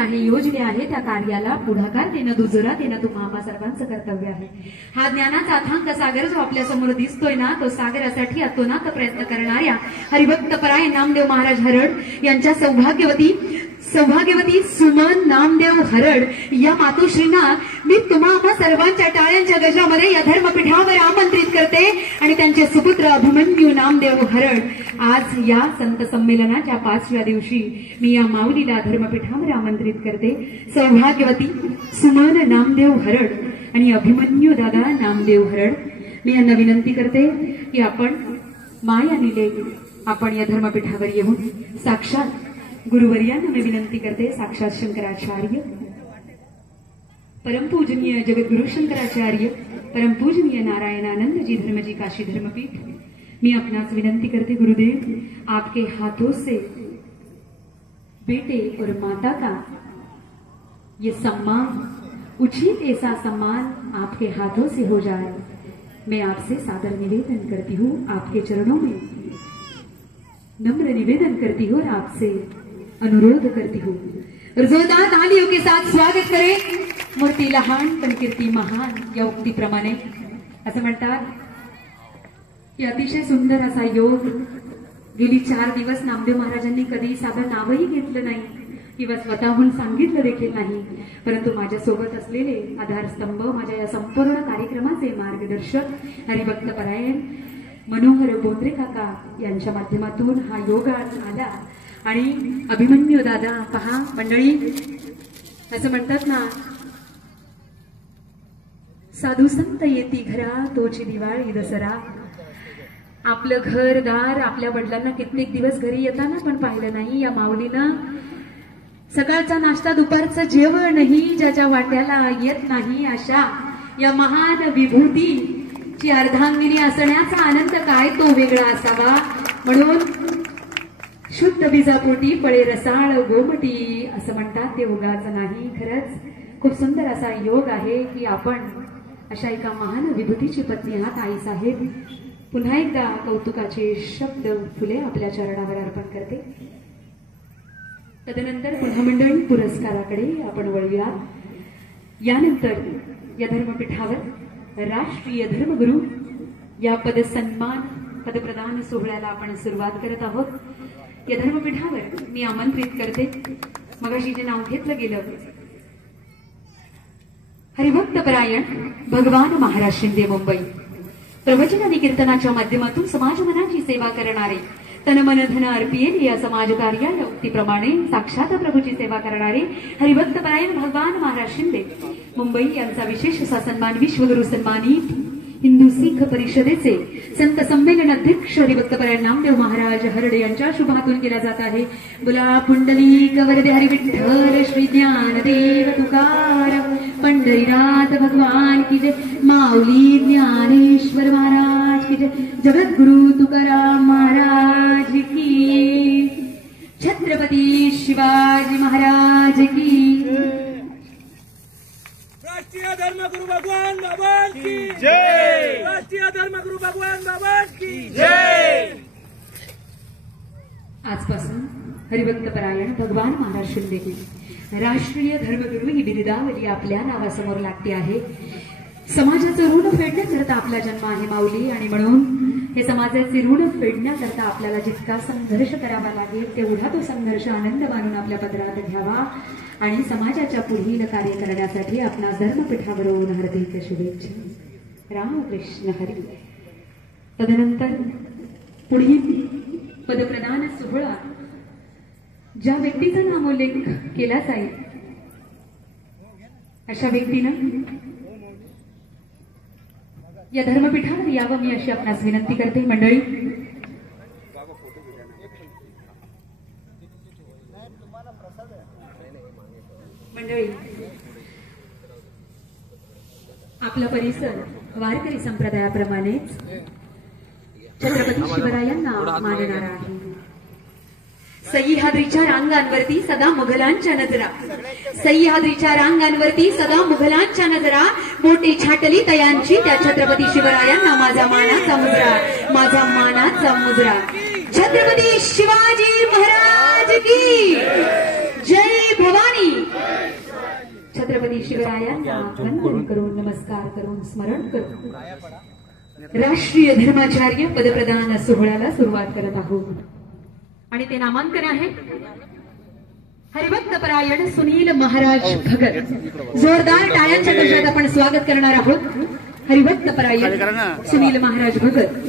आहे, योजले आहे, त्या कार्याला पुढाकार देणं, दुजोरा देणं तुम्हा आम्हा सर्वांचं कर्तव्य आहे. हा ज्ञानाचा अथांग सागर जो आपल्या समोर दिसतोय ना, तो सागरासाठी अतोनात प्रयत्न करणाऱ्या हरिभक्त पराय नामदेव महाराज हरड यांच्या सौभाग्यवती सुमन नामदेव हरड या मातोश्रींना मी तुम्हा आम्हा सर्वांच्या टाळ्यांच्या गजामध्ये या धर्मपीठावर आमंत्रित करते आणि त्यांचे सुपुत्र अभिमन्यू नामदेव हरड आज या संत संमेलनाच्या 5व्या दिवशी मी या माऊलीला धर्मपीठावर आमंत्रित करते. सौभाग्यवती सुमन नामदेव हरड आणि अभिमन्यू दादा नामदेव हरड, मी यांना विनंती करते की आपण मायानिले आपण या धर्मपीठावर येऊन साक्षात गुरुवर्यांना मी विनंती करते, साक्षात शंकराचार्य परमपूजनीय जगद्गुरु शंकराचार्य परमपूजनीय नारायणानंद जी धर्मजी काशी धर्मपीठ, मी अपनास विनंती करते गुरुदेव आपके हाथों से बेटे और माता का ये सम्मान, उचित ऐसा सम्मान आपके हाथों से हो जाए, मैं आपसे सादर निवेदन करती हूँ, आपके चरणों में नम्र निवेदन करती हूँ और आपसे अनुरोध करती हूँ. जोरदार तालियों के साथ स्वागत करें. मूर्ती लहान पण कीर्ती महान या उक्तीप्रमाणे असं म्हणतात की अतिशय सुंदर असा योग गेली 4 दिवस नामदेव महाराजांनी कधी साधं नावही घेतलं नाही किंवा स्वतःहून सांगितलं देखील नाही, परंतु माझ्यासोबत असलेले आधारस्तंभ, माझ्या या संपूर्ण कार्यक्रमाचे मार्गदर्शक हरिभक्त परायण मनोहर बोंद्रे काका यांच्या माध्यमातून हा योग आज आला. आणि अभिमन्यू दादा पहा मंडळी, असं म्हणतात ना, साधू संत येती घरा तोची दिवाळी दसरा. आपलं घरदार आपल्या वडिलांना कित्येक दिवस घरी येताना पण पाहिलं नाही. या माऊलीनं सकाळचा नाश्ता दुपारचं जेवणही ज्याच्या वाट्याला येत नाही, अशा या महान विभूतीची अर्धांगिनी असण्याचा आनंद काय तो वेगळा असावा. म्हणून शुद्ध बीजापोटी पळे रसाळ गोमटी असं म्हणतात, ते उगाच नाही. खरंच खूप सुंदर असा योग आहे की आपण अशा एका महान विभूतीची पत्नी आहात. आई साहेब पुन्हा एकदा कौतुकाचे शब्द फुले आपल्या चरणावर अर्पण करते. तदनंतर पुन्हा मंडळी पुरस्काराकडे आपण वळूया. यानंतर या धर्मपीठावर राष्ट्रीय धर्मगुरु या पदप्रदान सोहळ्याला आपण सुरुवात करत आहोत. या धर्मपीठावर मी आमंत्रित करते, मगाशी जे नाव घेतलं गेलं, हरिभक्त परायण भगवान महाराज शिंदे मुंबई, प्रवचन आणि कीर्तनाच्या माध्यमातून समाज मनाची सेवा करणारे, तन मन धन अर्पिये या समाज कार्याला उक्तीप्रमाणे साक्षात प्रभूची सेवा करणारे हरिभक्त परायण भगवान महाराज शिंदे मुंबई यांचा विशेष सन्मान विश्वगुरु सन्मानित हिंदू सिख परिषदेचे संत संमेलन अध्यक्ष हरिभक्त परायण नामदेव महाराज हरडे यांच्या शुभ हातून केला जात आहे. बोला पुंडलिक वरदे हरी विठ्ठल श्री ज्ञानदेव तुकाराम पंढरीनाथ भगवान की जय. माऊली ज्ञानेश्वर महाराज की जय. जगद्गुरु तुकाराम महाराज की. छत्रपती शिवाजी महाराज की. राष्ट्रीय धर्मगुरु भगवान बाबा की जय. राष्ट्रीय धर्मगुरु भगवान बाबा की जय. आजपासून हरिभक्त परायण भगवान महाराज शिंदे की राष्ट्रीय धर्मगुरु ही बिरुदावली आपल्या नावासमोर लागते आहे. समाजाचं ऋण फेडण्याकरता आपला जन्म आहे माऊली, आणि म्हणून हे समाजाचे ऋण फेडण्याकरता आपल्याला जितका संघर्ष करावा लागेल तेवढा तो संघर्ष आनंद मानून आपल्या पदरात घ्यावा आणि समाजाच्या पुढील कार्य करण्यासाठी आपणास धर्मपीठावरून हार्दिक शुभेच्छा. रामकृष्ण हरी. तदनंतर पुढील पदप्रदान सोहळा ज्या व्यक्तीचा नामोल्लेख केला जाईल अशा व्यक्तीनं या धर्मपीठावर यावं, मी अशी आपणास विनंती करते. मंडळी आपला परिसर वारकरी संप्रदायाप्रमाणेच छत्रपती शिवरायांना मानणारा आहे. सह्याद्रीच्या रांगांवरती सदा मुघलांच्या नजरा, सह्याद्रीच्या रांगांवरती सदा मुघलांच्या नजरा, मोठी छाटली तयांची त्या छत्रपती शिवरायांना माझा मानाचा मुजरा, माझा मानाचा मुजरा. छत्रपती शिवाजी महाराज की जय. भवानी विठुरायांना वंदन करून नमस्कार करून स्मरण करून राष्ट्रीय धर्माचार्य पदप्रदान सोहळ्याला सुरुवात करत आहोत आणि ते नामांकन आहे हरिभक्त परायण सुनील महाराज भगत। जोरदार टाळ्यांच्या गजरात आपण स्वागत करणार आहोत हरिभक्त परायण सुनील महाराज भगत।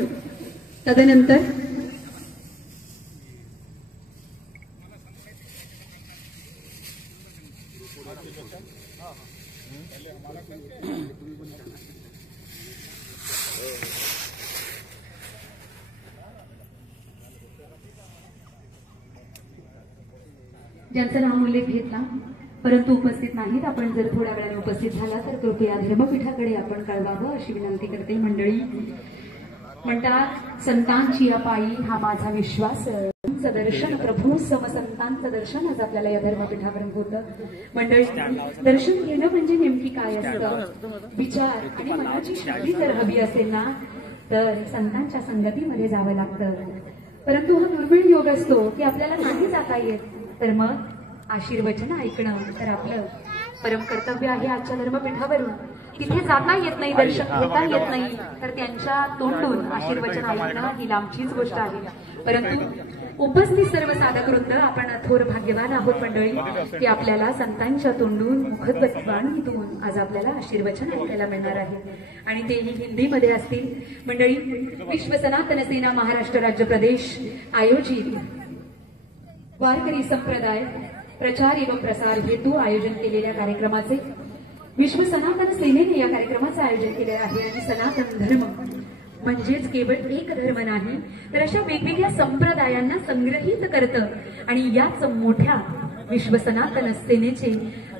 तदनंतर ज्यांचा नाम उल्लेख घेतला परंतु उपस्थित नाहीत, आपण जर थोड्या वेळाने उपस्थित झाला तर कृपया धर्मपीठाकडे आपण कळवावं अशी विनंती करते। मंडळी म्हणतात संतांची अपाई हा माझा विश्वास, दर्शन प्रभू समसंतांचं दर्शन आज आपल्याला या धर्मपीठापर्यंत होतं। मंडळी दर्शन घेणं म्हणजे नेमकी काय असतं, विचार आणि मनाची शुद्धी जर हवी असेल ना तर संतांच्या संगतीमध्ये जावं लागतं, परंतु हा दुर्मिळ योग असतो की आपल्याला नाही जाता येत, तर मग आशीर्वचन ऐकणं तर आपलं परम कर्तव्य आहे। आजच्या धर्मपीठावरून तिथे जाता येत नाही, दर्शन घेता येत नाही, तर त्यांच्या तोंडून आशीर्वचन ऐकणं ही लांबचीच गोष्ट आहे। परंतु उपस्थित सर्व साधक वृंद आपण थोर भाग्यवान आहोत मंडळी की आपल्याला संतांच्या तोंडून मुखद्वाणीतून आज आपल्याला आशीर्वचन ऐकायला मिळणार आहे आणि तेही हिंदीमध्ये असतील। मंडळी विश्व सनातन सेना महाराष्ट्र राज्य प्रदेश आयोजित वारकरी संप्रदाय प्रचार एवं प्रसार हेतू आयोजन केलेल्या कार्यक्रमाचे विश्व सनातन सेनेने या कार्यक्रमाचे आयोजन केले आहे आणि सनातन धर्म म्हणजेच केवळ एक धर्म नाही तर अशा वेगवेगळ्या संप्रदायांना संग्रहित करतं आणि याच मोठ्या विश्व सनातन सेनेचे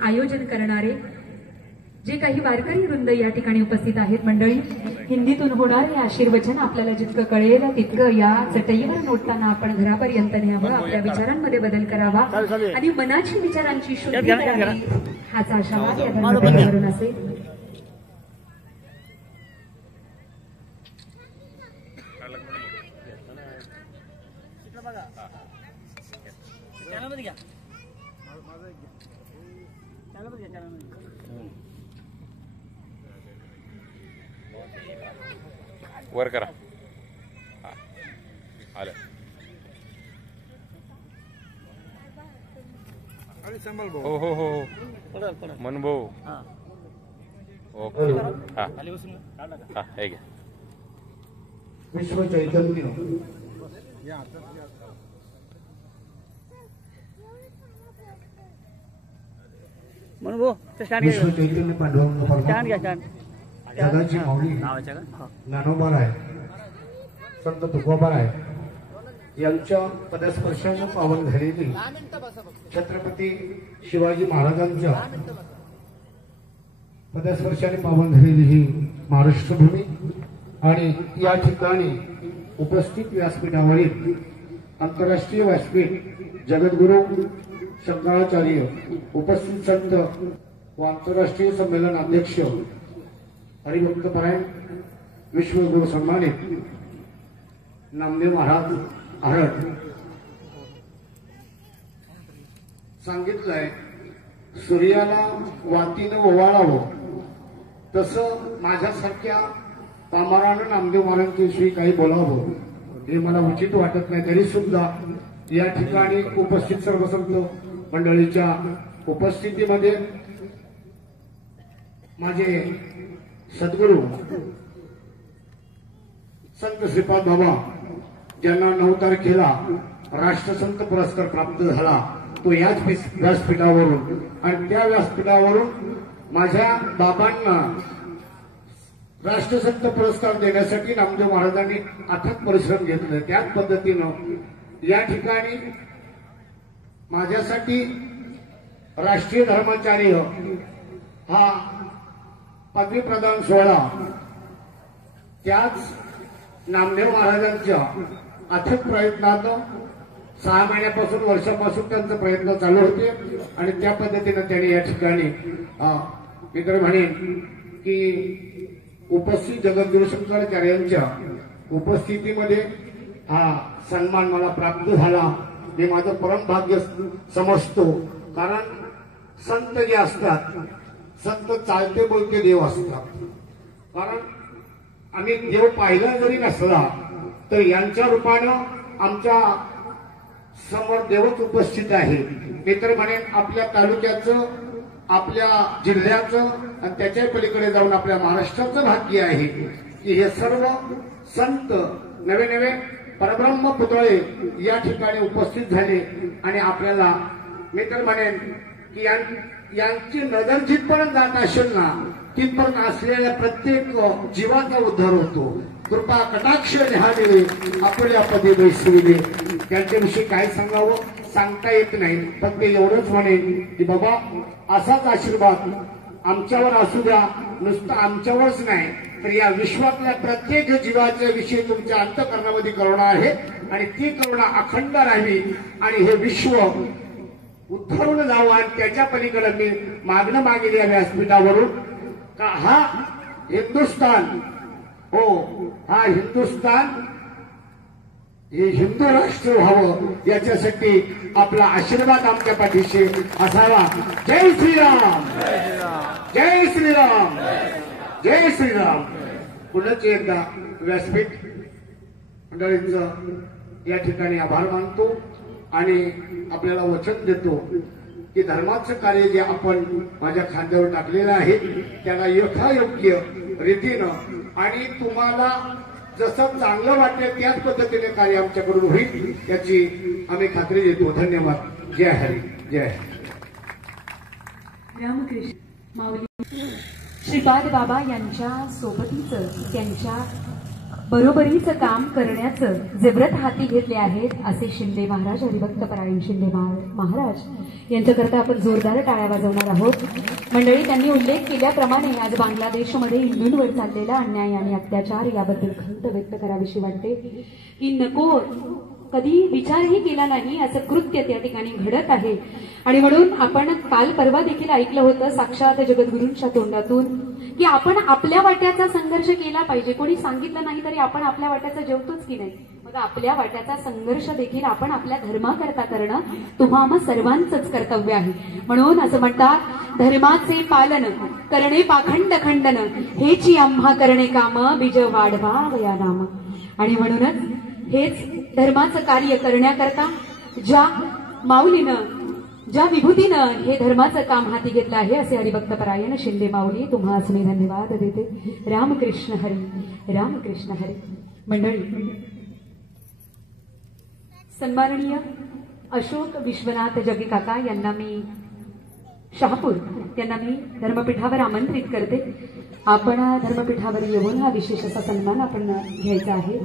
आयोजन करणारे जे काही वारकरी वृंद या ठिकाणी उपस्थित आहेत मंडळी, हिंदीतून होणारे आशीर्वचन आपल्याला जितकं कळेल तितकं या चटईवर नोटताना आपण घरापर्यंत न्यावं, आपल्या विचारांमध्ये बदल करावा आणि मनाची विचारांची शुद्धी करावी हाच आशावाद या धर्मपीठावरून असेल। वर करा आलं हो हो हो मन भाऊ ओके हा हा हे घ्या विश्व चैतन्य विश्व चैतन्य पांडुरंग जगाची माऊली ज्ञानोबाराय संत तुकोबाराय यांच्या पदस्पर्शानं पावन झालेली छत्रपती शिवाजी महाराजांच्या पदस्पर्शाने पावन झालेली ही महाराष्ट्रभूमी आणि या ठिकाणी उपस्थित व्यासपीठावरील आंतरराष्ट्रीय व्यासपीठ जगद्गुरु शंकराचार्य उपस्थित संत व आंतरराष्ट्रीय संमेलन अध्यक्ष हरिभक्त परायण विश्वगुरु सन्मानित नामदेव महाराज आरड सांगितलंय सूर्याला वातीनं ओवाळावं तसं माझ्यासारख्या पामरानं नामदेव महाराजांविषयी काही बोलावं हे मला उचित वाटत नाही, तरी सुद्धा या ठिकाणी उपस्थित सर्व संत मंडळीच्या उपस्थितीमध्ये माझे सद्गुरू संत श्रीपाद बाबा ज्यांना 9 तारखेला राष्ट्रसंत पुरस्कार प्राप्त झाला तो याच व्यासपीठावरून आणि त्या व्यासपीठावरून माझ्या बाबांना राष्ट्रसंत पुरस्कार देण्यासाठी नामदेव महाराजांनी अथक परिश्रम घेतले। त्याच पद्धतीनं या ठिकाणी माझ्यासाठी राष्ट्रीय धर्माचार्य हा पदवी प्रदान सोहळा त्याच नामदेव महाराजांच्या अथक प्रयत्नानं 6 महिन्यापासून वर्षापासून त्यांचे प्रयत्न चालू होते आणि त्या पद्धतीनं त्यांनी या ठिकाणी मी तर म्हणेन की उपस्थित जगद्गुरु शंकराचार्यांच्या उपस्थितीमध्ये हा सन्मान मला प्राप्त झाला हे माझं परम भाग्य समजतो। कारण संत जे असतात संत चालते बोलते देव असतात. कारण आम्ही देव पाहिला जरी नसला तर यांच्या रूपानं आमच्या समोर देवच उपस्थित आहे. मी तर म्हणेन आपल्या तालुक्याचं, आपल्या जिल्ह्याचं आणि त्याच्या पलीकडे जाऊन आपल्या महाराष्ट्राचं भाग्य आहे की हे सर्व संत नवे नवे परब्रह्म पुतळे या ठिकाणी उपस्थित झाले. आणि आपल्याला मी तर म्हणेन की यांची नजर जिथपर्यंत जात असेल ना तिथपर्यंत असलेल्या प्रत्येक जीवाचा उद्धार होतो. कृपा कटाक्ष न्याहाळले आपल्या पदी बैसविले. त्यांच्याविषयी काय सांगावं सांगता येत नाही. फक्त एवढंच म्हणेन की बाबा असाच आशीर्वाद आमच्यावर असू द्या. नुसतं आमच्यावरच नाही तर या विश्वातल्या प्रत्येक जीवाच्या विषयी तुमच्या अंतःकरणामध्ये करुणा आहे आणि ती करुणा अखंड राहावी आणि हे विश्व उद्धरून जावं. आणि त्याच्या पलीकडे मी मागणं मागेल या व्यासपीठावरून का हा हिंदुस्थान, हो हा हिंदुस्थान हे हिंदू राष्ट्र व्हावं याच्यासाठी आपला आशीर्वाद आमच्या पाठीशी असावा. जय श्रीराम, जय श्रीराम, जय श्रीराम. पुन्हा एकदा व्यासपीठ मंडळींचं या ठिकाणी आभार मानतो आणि आपल्याला वचन देतो की धर्माचं कार्य जे आपण माझ्या खांद्यावर टाकलेलं आहे त्याला यथायोग्य रीतीनं आणि तुम्हाला जसं चांगलं वाटेल त्याच पद्धतीने कार्य आमच्याकडून होईल याची आम्ही खात्री देतो. धन्यवाद. जय हरी, जय हरी. रामकृष्ण माऊली श्रीपाद बाबा यांच्या सोबतीचं, त्यांच्या बरोबरीचं काम करण्याचं जे व्रत हाती घेतले आहेत असे शिंदे महाराज, हरिभक्त परायण शिंदे महाराज यांच्याकरता आपण जोरदार टाळ्या वाजवणार आहोत. मंडळी, त्यांनी उल्लेख केल्याप्रमाणे आज बांगलादेशमध्ये हिंदूंवर चाललेला अन्याय आणि अत्याचार याबद्दल खंत व्यक्त करावीशी वाटते की नको कधी विचारही केला नाही असं कृत्य त्या ठिकाणी घडत आहे. आणि म्हणून आपण काल परवा देखील ऐकलं होतं साक्षात जगद्गुरूंच्या तोंडातून की आपण आपल्या वाट्याचा संघर्ष केला पाहिजे. कोणी सांगितलं नाही तरी आपण आपल्या वाट्याचा जेवतोच की नाही. मग आपल्या वाट्याचा संघर्ष देखील आपण आपल्या धर्माकरता करणं तुम्हा आम्हा सर्वांचंच कर्तव्य आहे. म्हणून असं म्हणतात धर्माचे पालन करणे पाखंड खंडन हेची आम्हा करणे काम बीज वाढवा नाम. आणि म्हणूनच हेच धर्माचं कार्य करण्याकरता ज्या माऊलीनं, ज्या विभूतीनं हे धर्माचं काम हाती घेतलं आहे असे हरिभक्त परायण शिंदे माऊली तुम्हास मी धन्यवाद देते. रामकृष्ण हरी, रामकृष्ण हरी. मंडळी, सन्माननीय अशोक विश्वनाथ जगे काका यांना मी शहापूर त्यांना मी धर्मपीठावर आमंत्रित करते. आपण धर्मपीठावर येऊन हा विशेष असा सन्मान आपण घ्यायचा आहे.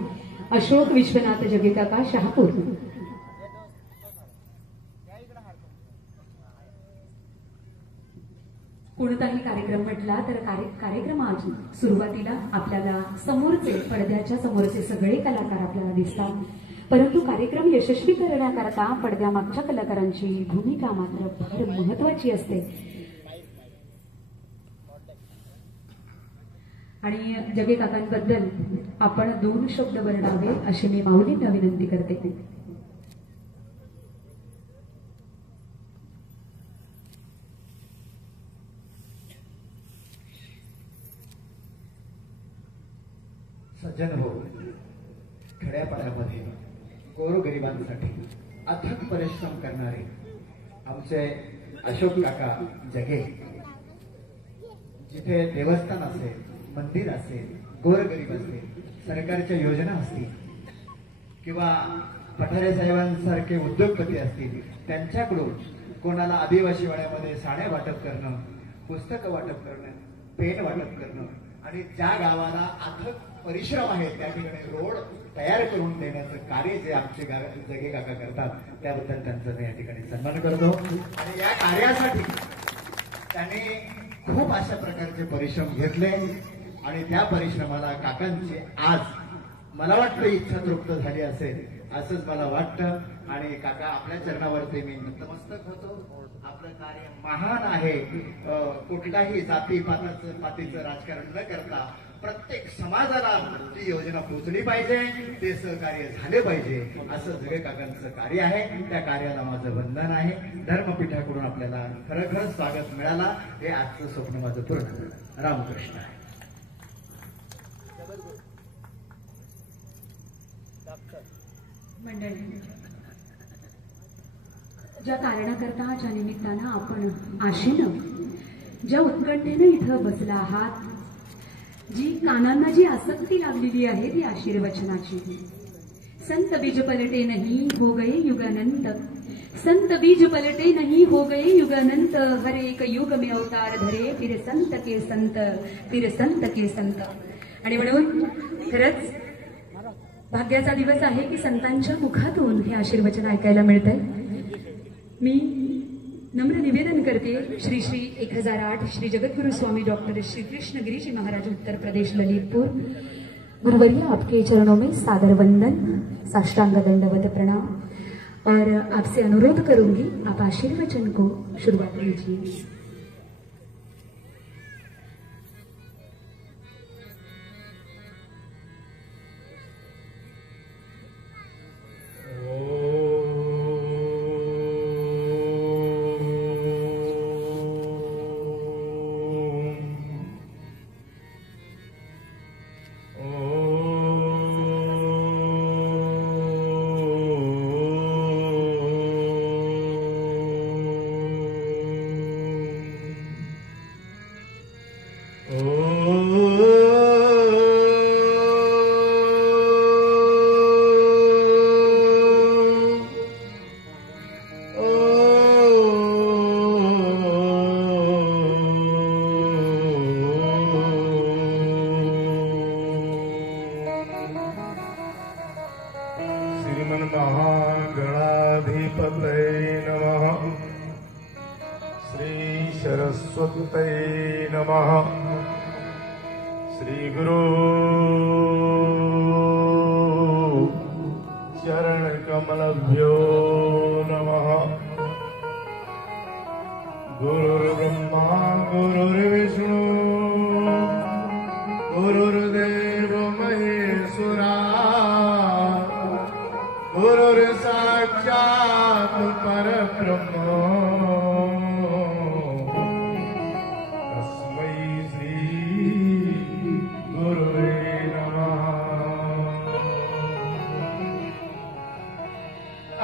अशोक विश्वनाथ जगे काका शहापूर. कोणताही कार्यक्रम म्हटला तर कार्यक्रमाची सुरुवातीला आपल्याला समोरचे, पडद्याच्या समोरचे सगळे कलाकार आपल्याला दिसतात. परंतु कार्यक्रम यशस्वी करण्याकरता पडद्यामागच्या कलाकारांची भूमिका मात्र फार महत्वाची असते. आणि जगे काकांबद्दल आपण 2 शब्द वर्णावे अशी मी माऊलींना विनंती करते. सज्जन हो, खेड्यापाड्यामध्ये गोरगरिबांसाठी अथक परिश्रम करणारे आमचे अशोक काका जगे, जिथे देवस्थान असेल, मंदिर असेल, गोरगरीब असेल, सरकारच्या योजना असतील किंवा पठारे साहेबांसारखे उद्योगपती असतील, त्यांच्याकडून कोणाला आदिवासी वाड्यामध्ये साड्या वाटप करणं, पुस्तकं वाटप करणं, पेन वाटप करणं आणि ज्या गावाला अथक परिश्रम आहे त्या ठिकाणी रोड तयार करून देण्याचं कार्य जे आमचे जगे काका करतात त्याबद्दल त्यांचा मी या ठिकाणी सन्मान करतो. आणि या कार्यासाठी त्याने खूप अशा प्रकारचे परिश्रम घेतले आणि त्या परिश्रमाला काकांची आज मला वाटतं इच्छा तृप्त झाली असेल असंच मला वाटतं. आणि काका आपल्या चरणावरती मी नतमस्तक होतो. आपलं कार्य महान आहे. कुठलाही जाती पातीचं राजकारण न करता प्रत्येक समाजाला ती योजना पोहोचली पाहिजे, ते सहकार्य झाले पाहिजे, असं जगे काकांचं कार्य आहे. त्या कार्याला माझं वंदन आहे. धर्मपीठाकडून आपल्याला खरंखर स्वागत मिळाला, हे आजचं स्वप्न माझं पूर्ण झालं. रामकृष्ण आहे. मंडळी, ज्या कारणाकरता, ज्या निमित्तानं आपण आशेनं, ज्या उत्कंठेनं इथं बसला आहात, जी कानांना जी आसक्ती लागलेली आहे ती आशीर्वचनाची. संत बीज पलटे नहीं हो गए युगानंत, संत बीज पलटे नहीं हो गए युगानंत, हर एक युग में अवतार धरे फिर संत के संत, फिर संत के संत. आणि म्हणून खरंच भाग्याचा दिवस आहे की संतांच्या मुखातून हे आशीर्वचन ऐकायला मिळतंय. मी नम्र निवेदन करते श्री श्री 1008 श्री जगतगुरु स्वामी डॉक्टर श्री कृष्ण गिरीजी महाराज उत्तर प्रदेश ललितपुर गुरुवर्य, आपके चरणों में सादर वंदन, साष्टांग दंडवत प्रणाम. और आपसे अनुरोध करूंगी आप आशीर्वचन को शुरुआत कीजिए.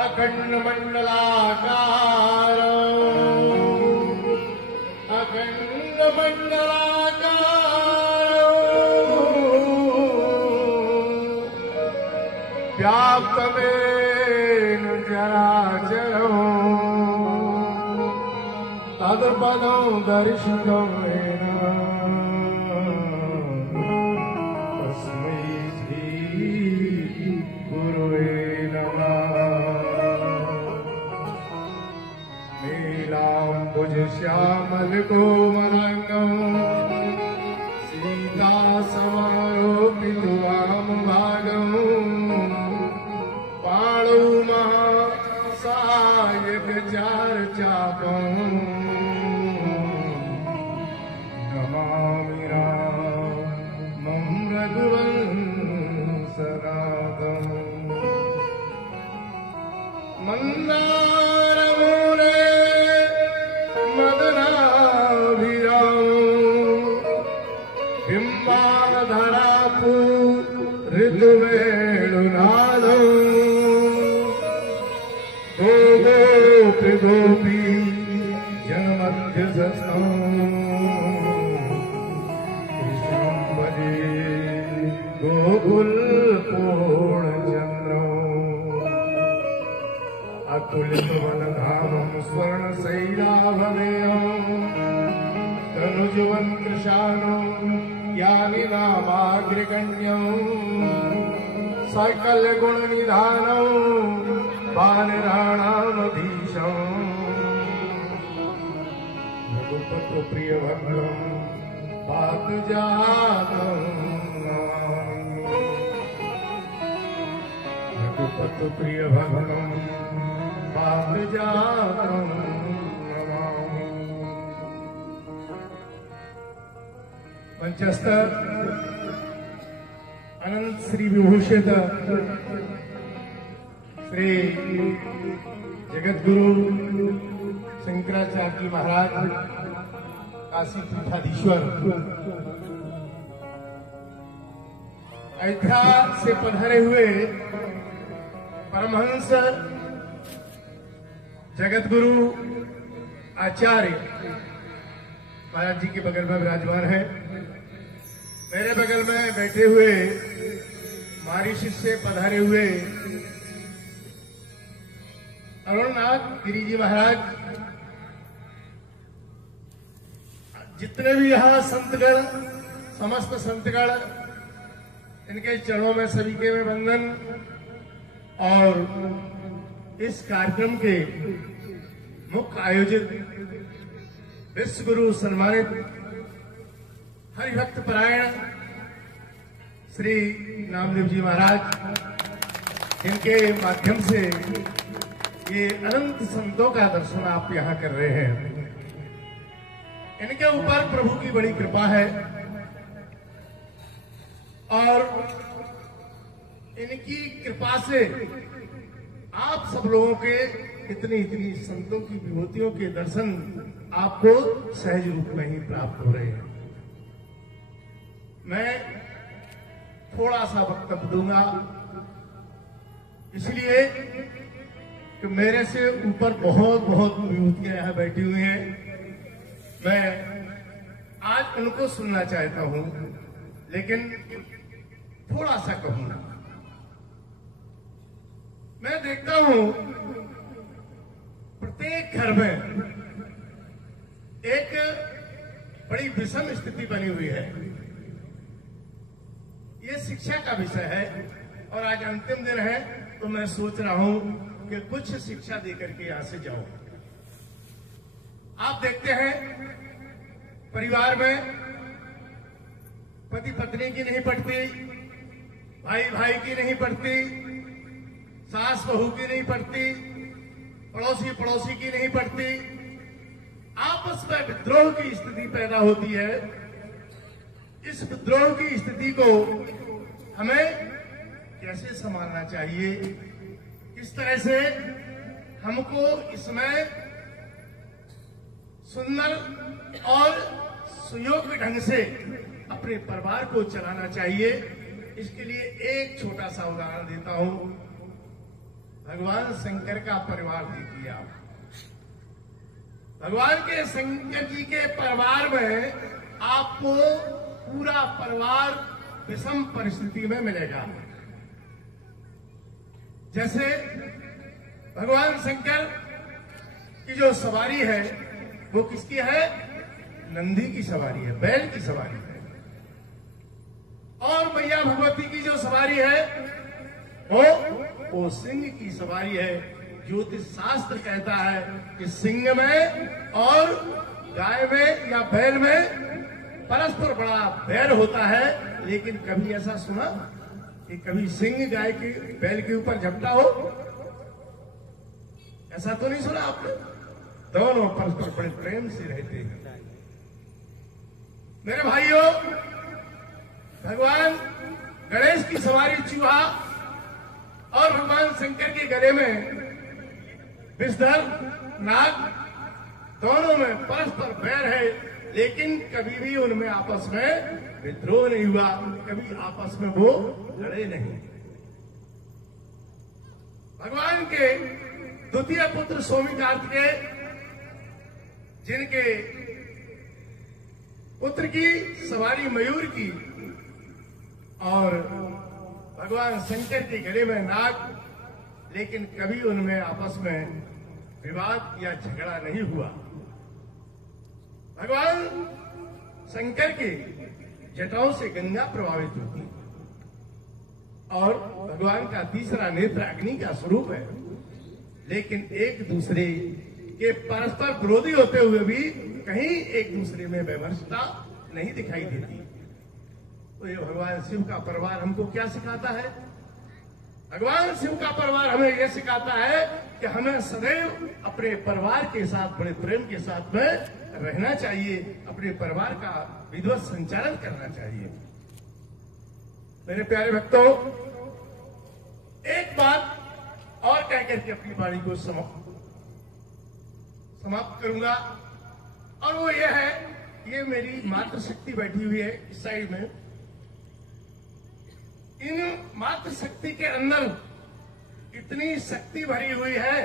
अखंड मंडलाकार, अखंड मंडलाकार, व्याप्तमेन चराचरं तत्पदं दर्शितमेन तस्मै श्री गुरुवे नीलाम्बुज श्यामल कोमलांगं सीता समारोपित वामभागं पाणौ महासायक चार चापं नमामि रामं रघुवंशनाथं. मंदारमूले बिंबाधरापु ऋतुवेणुनादो गोपी गोपी जनमध्यस्थं कृष्णं भजे गोकुलपूर्णचन्द्रं. अतुलितवनधामं स्वर्णशैलाभवेयम् तनुजुवन् कृशानो यानि नामाग्रगण्यं सकलगुणनिधानं वानराणामधीशं. रघुपतिप्रियभद्रं पातुजातं नमामि. रघुपतिप्रियभद्रं पातुजातं नमामि. मंचस्थ अनंत श्री विभूषित श्री जगतगुरु शंकराचार्य जी महाराज काशी पीठाधीश्वर अयोध्या से पधारे हुए परमहंस जगतगुरु आचार्य महाराज जी के बगल में विराजमान है। मेरे बगल में बैठे हुए मॉरिशस से पधारे हुए अरुणनाथ गिरी जी महाराज, जितने भी यहाँ संतगण, समस्त संतगण, इनके चरणों में सभी के में वंदन। और इस कार्यक्रम के मुख्य आयोजित विश्व गुरु सम्मानित हरिभक्त परायण श्री नामदेव जी महाराज, इनके माध्यम से ये अनंत संतों का दर्शन आप यहाँ कर रहे हैं। इनके ऊपर प्रभु की बड़ी कृपा है और इनकी कृपा से आप सब लोगों के इतनी संतों की विभूतियों के दर्शन आपको सहज रूप में ही प्राप्त हो रहे हैं। मैं थोड़ा सा वक्तव्य दूंगा, इसलिए कि मेरे से ऊपर बहुत विभूतियां यहां बैठी हुई हैं। मैं आज उनको सुनना चाहता हूं, लेकिन थोड़ा सा कहूंगा। मैं देखता हूं प्रत्येक घर में एक बड़ी विषम स्थिति बनी हुई है। ये शिक्षा का विषय है और आज अंतिम दिन है, तो मैं सोच रहा हूं कि कुछ शिक्षा देकर के यहां से जाऊं। आप देखते हैं परिवार में पति पत्नी की नहीं पटती, भाई भाई की नहीं पटती, सास बहू की नहीं पटती, पड़ोसी पड़ोसी की नहीं पटती, आपस में विद्रोह की स्थिति पैदा होती है। इस विद्रोह की स्थिति को हमें कैसे संभालना चाहिए, किस तरह से हमको इसमें सुंदर और सुयोग्य ढंग से अपने परिवार को चलाना चाहिए, इसके लिए एक छोटा सा उदाहरण देता हूं। भगवान शंकर का परिवार देखिए आप। भगवान के शंकर जी के परिवार में आपको पूरा परिवार विषम परिस्थिति में मिलेगा। जैसे भगवान शंकर की जो सवारी है वो किसकी है? नंदी की सवारी है, बैल की सवारी है। और मैया भगवती की जो सवारी है वो सिंह की सवारी है। ज्योतिष शास्त्र कहता है कि सिंह में और गाय में या बैल में परस्पर बड़ा बैर होता है, लेकिन कभी ऐसा सुना कि कभी सिंह गाय के बैल के ऊपर झपटा हो? ऐसा तो नहीं सुना आपने। दोनों परस्पर बड़े प्रेम से रहते हैं। मेरे भाइयों, भगवान गणेश की सवारी चूहा और भगवान शंकर के गले में विषधर नाग, दोनों में परस्पर बैर है, लेकिन कभी भी उनमें आपस में विद्रोह नहीं हुआ, कभी आपस में वो लड़े नहीं। भगवान के द्वितीय पुत्र सोमिकार्त के, जिनके पुत्र की सवारी मयूर की और भगवान शंकर के गले में नाग, लेकिन कभी उनमें आपस में विवाद या झगड़ा नहीं हुआ। भगवान शंकर के जटाओं से गंगा प्रभावित होती और भगवान का तीसरा नेत्र अग्नि का स्वरूप है, लेकिन एक दूसरे के परस्पर विरोधी होते हुए भी कहीं एक दूसरे में वैमनस्यता नहीं दिखाई देती। तो ये भगवान शिव का परिवार हमको क्या सिखाता है? भगवान शिव का परिवार हमें यह सिखाता है कि हमें सदैव अपने परिवार के साथ बड़े प्रेम के साथ में रहना चाहिए, अपने परिवार का विधिवत संचालन करना चाहिए। मेरे प्यारे भक्तों, एक बात और कहकर के अपनी वाणी को समाप्त करूंगा, और वो ये है, ये मेरी मातृशक्ति बैठी हुई है इस साइड में। इन मातृशक्ति के अंदर इतनी शक्ति भरी हुई है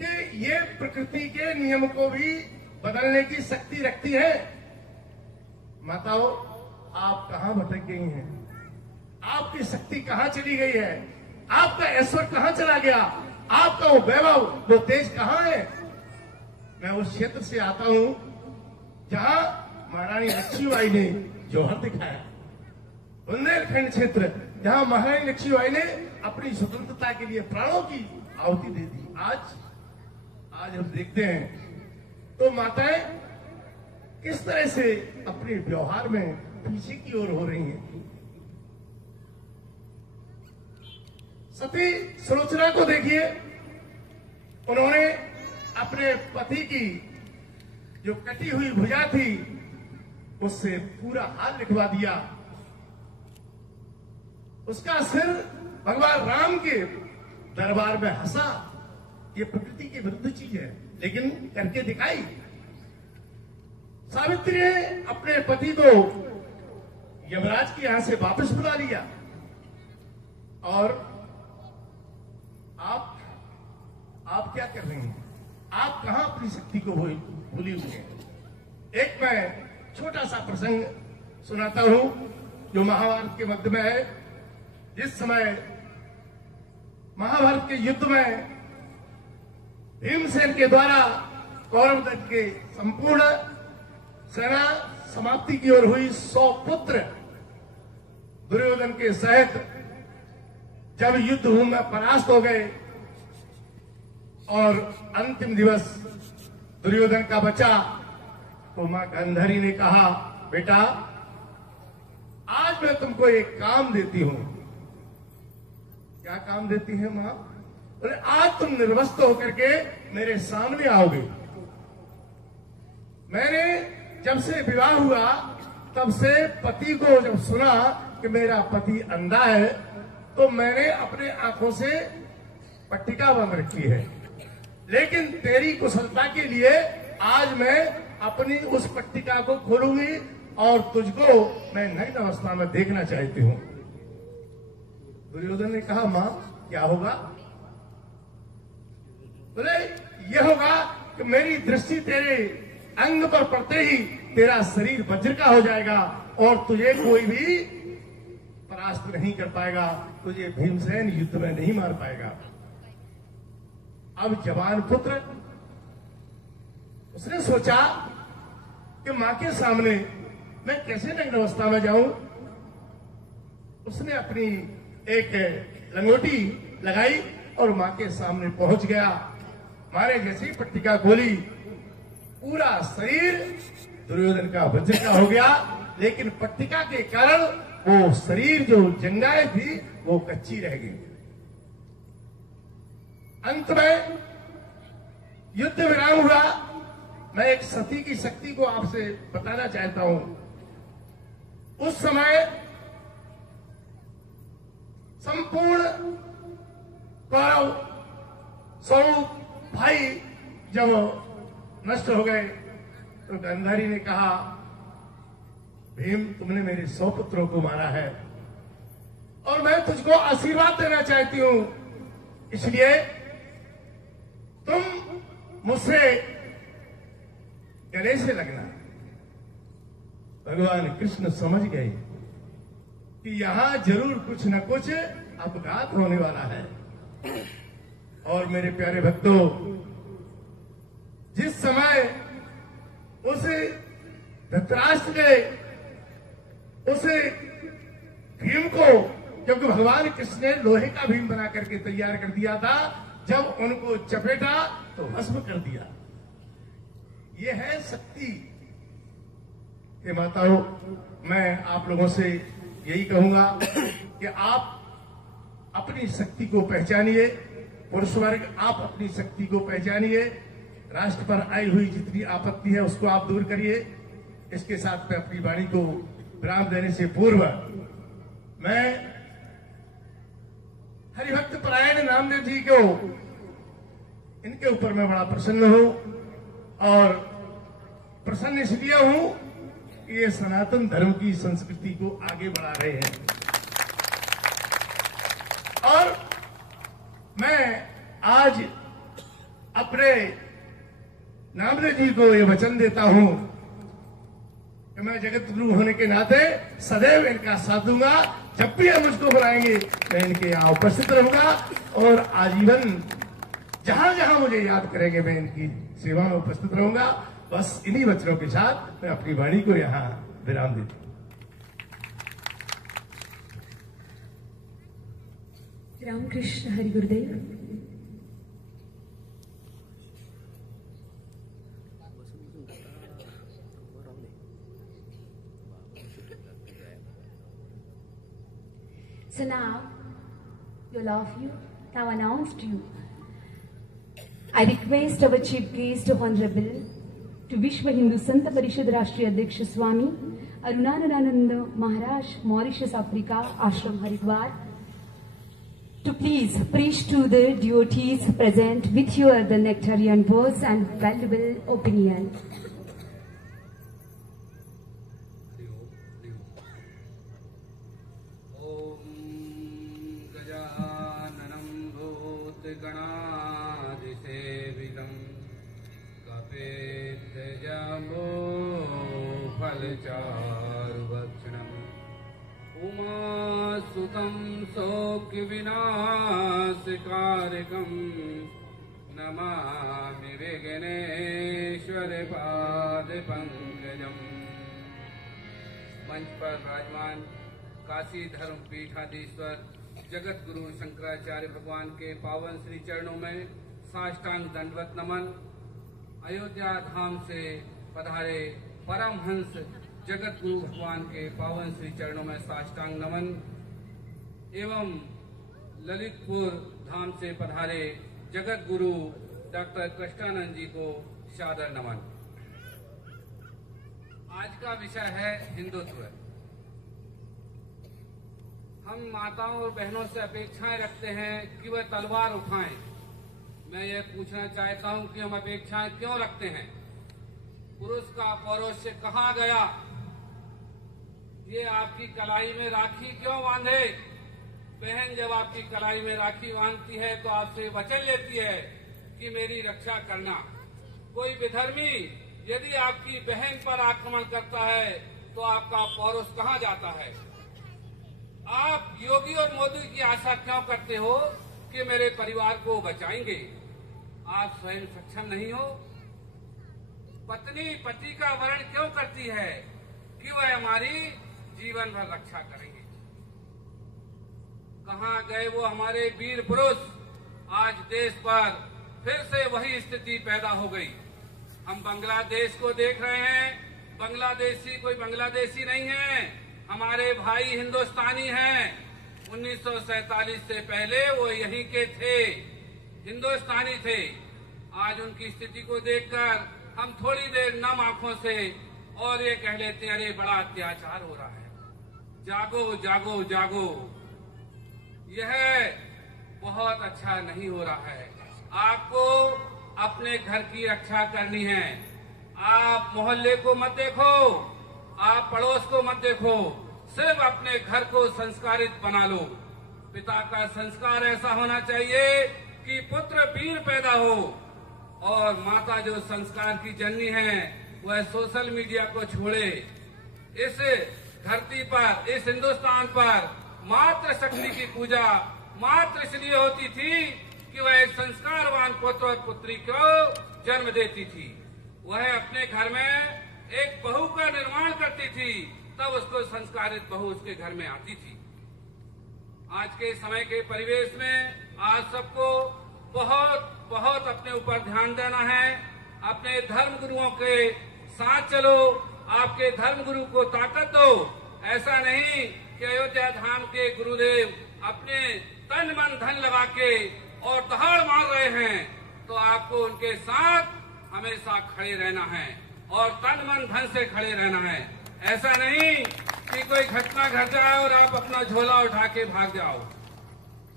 कि ये प्रकृति के नियम को भी बदलने की शक्ति रखती है। माताओं, आप कहां भटक गई हैं? आपकी शक्ति कहां चली गई है? आपका ऐश्वर्य कहां चला गया? आपका वो वैभव, वो तेज कहां है? मैं उस क्षेत्र से आता हूं जहां महारानी लक्ष्मीबाई ने जौहर दिखाया। बुंदेलखंड क्षेत्र, जहां महारानी लक्ष्मीबाई ने अपनी स्वतंत्रता के लिए प्राणों की आहुति दे दी। आज हम देखते हैं तो माताएं किस तरह से अपने व्यवहार में पीछे की ओर हो रही हैं। सती सुलोचना को देखिए, उन्होंने अपने पति की जो कटी हुई भुजा थी उससे पूरा हाथ लिखवा दिया। उसका सिर भगवान राम के दरबार में हंसा। ये प्रकृति के विरुद्ध चीज है, लेकिन करके दिखाई। सावित्री ने अपने पति को यमराज के यहां से वापस बुला लिया। और आप क्या कर रही हैं? आप कहां अपनी शक्ति को भूली हुई हैं? एक मैं छोटा सा प्रसंग सुनाता हूं जो महाभारत के मध्य में है। जिस समय महाभारत के युद्ध में भीमसेन के द्वारा कौरव दल के संपूर्ण सेना समाप्ति की ओर हुई, 100 पुत्र दुर्योधन के सहित जब युद्ध भूमि में परास्त हो गए और अंतिम दिवस दुर्योधन का बचा, तो मां गांधारी ने कहा, बेटा आज मैं तुमको एक काम देती हूं। क्या काम देती है मां? बोले आज तुम निर्वस्त्र होकर के मेरे सामने आओगे। मैंने जब से विवाह हुआ तब से पति को जब सुना कि मेरा पति अंधा है, तो मैंने अपने आंखों से पट्टिका बंद रखी है। लेकिन तेरी कुशलता के लिए आज मैं अपनी उस पट्टिका को खोलूंगी और तुझको मैं नग्न अवस्था में देखना चाहती हूं। दुर्योधन ने कहा, मां क्या होगा? बोले यह होगा कि मेरी दृष्टि तेरे अंग पर पड़ते ही तेरा शरीर वज्र का हो जाएगा और तुझे कोई भी परास्त नहीं कर पाएगा, तुझे भीमसेन युद्ध में नहीं मार पाएगा। अब जवान पुत्र, उसने सोचा कि मां के सामने मैं कैसे नग्न अवस्था में जाऊं। उसने अपनी एक लंगोटी लगाई और मां के सामने पहुंच गया। मां ने जैसे ही पट्टिका खोली, पूरा शरीर दुर्योधन का वज्र का हो गया, लेकिन पट्टिका के कारण वो शरीर जो जंगाएं थी वो कच्ची रह गई। अंत में युद्ध विराम हुआ। मैं एक सती की शक्ति को आपसे बताना चाहता हूं। उस समय संपूर्ण कौरव 100 भाई जब नष्ट हो गए तो गांधारी ने कहा, भीम तुमने मेरे 100 पुत्रों को मारा है और मैं तुझको आशीर्वाद देना चाहती हूं, इसलिए तुम मुझसे गले से लगना। भगवान कृष्ण समझ गए कि यहां जरूर कुछ न कुछ अपघात होने वाला है। और मेरे प्यारे भक्तों, जिस समय उस धृतराष्ट्र ने उस भीम को, क्योंकि भगवान कृष्ण ने लोहे का भीम बना करके तैयार कर दिया था, जब उनको चपेटा तो भस्म कर दिया। ये है शक्ति के माताओं। मैं आप लोगों से यही कहूंगा कि आप अपनी शक्ति को पहचानिए। पुरुष वर्ग, आप अपनी शक्ति को पहचानिए। राष्ट्र पर आई हुई जितनी आपत्ति है उसको आप दूर करिए। इसके साथ मैं अपनी वाणी को विराम देने से पूर्व मैं हरिभक्त परायण नामदेव जी को, इनके ऊपर मैं बड़ा प्रसन्न हूं और प्रसन्न इसलिए हूं कि ये सनातन धर्म की संस्कृति को आगे बढ़ा रहे हैं। और मैं आज अपने नामदेव जी को ये वचन देता हूं कि मैं जगत गुरु होने के नाते सदैव इनका साथ दूंगा। जब भी हम मुझको बुलाएंगे मैं इनके यहाँ उपस्थित रहूंगा और आजीवन जहां जहां मुझे याद करेंगे मैं इनकी सेवा में उपस्थित रहूंगा। बस इन्हीं वचनों के साथ मैं अपनी वाणी को यहाँ विराम देता हूं। रामकृष्ण हरि गुरुदेव। So now, all of you, now announced you. I request our Chief Guest, Honorable, to Vishwa Hindu Sant Parishad Rashtriya Adhyaksh Swami Arunandanand Maharaj, Mauritius, Africa, Ashram Haridwar, to please preach to the devotees present with your the nectarian words and valuable opinion. गणादिसेवितं कपेतजम्बो फलचारुभक्षणम् उमासुतं शोकविनाशकारकं Namami Vighneshwar पादपङ्कजम्। मंच पर विराजमान काशी धर्म पीठाधीश्वर जगत गुरु शंकराचार्य भगवान के पावन श्री चरणों में साष्टांग दंडवत नमन। अयोध्या धाम से पधारे परमहंस जगत गुरु भगवान के पावन श्री चरणों में साष्टांग नमन एवं ललितपुर धाम से पधारे जगत गुरु डॉक्टर कृष्णानंद जी को सादर नमन। आज का विषय है हिंदुत्व। हम माताओं और बहनों से अपेक्षाएं रखते हैं कि वह तलवार उठाएं। मैं ये पूछना चाहता हूं कि हम अपेक्षाएं क्यों रखते हैं? पुरुष का पौरुष कहाँ गया? ये आपकी कलाई में राखी क्यों बांधे? बहन जब आपकी कलाई में राखी बांधती है तो आपसे वचन लेती है कि मेरी रक्षा करना। कोई विधर्मी यदि आपकी बहन पर आक्रमण करता है तो आपका पौरुष कहाँ जाता है? आप योगी और मोदी की आशा क्यों करते हो कि मेरे परिवार को बचाएंगे? आप स्वयं सक्षम नहीं हो? पत्नी पति का वर्ण क्यों करती है कि वह हमारी जीवन भर रक्षा करेंगे? कहाँ गए वो हमारे वीर पुरुष? आज देश पर फिर से वही स्थिति पैदा हो गई। हम बांग्लादेश को देख रहे हैं। बांग्लादेशी कोई बांग्लादेशी नहीं है, हमारे भाई हिंदुस्तानी हैं। 1947 से पहले वो यहीं के थे, हिंदुस्तानी थे। आज उनकी स्थिति को देखकर हम थोड़ी देर नम आंखों से और ये कह लेते हैं अरे बड़ा अत्याचार हो रहा है। जागो जागो जागो, यह बहुत अच्छा नहीं हो रहा है। आपको अपने घर की रक्षा करनी है। आप मोहल्ले को मत देखो, आप पड़ोस को मत देखो, सिर्फ अपने घर को संस्कारित बना लो। पिता का संस्कार ऐसा होना चाहिए कि पुत्र वीर पैदा हो, और माता जो संस्कार की जननी है वह सोशल मीडिया को छोड़े। इस धरती पर, इस हिंदुस्तान पर मातृ शक्ति की पूजा मात्र इसलिए होती थी कि वह एक संस्कारवान पुत्र और पुत्री को जन्म देती थी। वह अपने घर में एक बहू का निर्माण करती थी, तब उसको संस्कारित बहू उसके घर में आती थी। आज के समय के परिवेश में आज सबको बहुत बहुत अपने ऊपर ध्यान देना है। अपने धर्म गुरुओं के साथ चलो, आपके धर्म गुरु को ताकत दो। ऐसा नहीं कि अयोध्या धाम के गुरुदेव अपने तन मन धन लगा के और दहाड़ मार रहे हैं, तो आपको उनके साथ हमेशा खड़े रहना है और तन मन धन से खड़े रहना है। ऐसा नहीं कि कोई घटना घट जाए और आप अपना झोला उठा के भाग जाओ।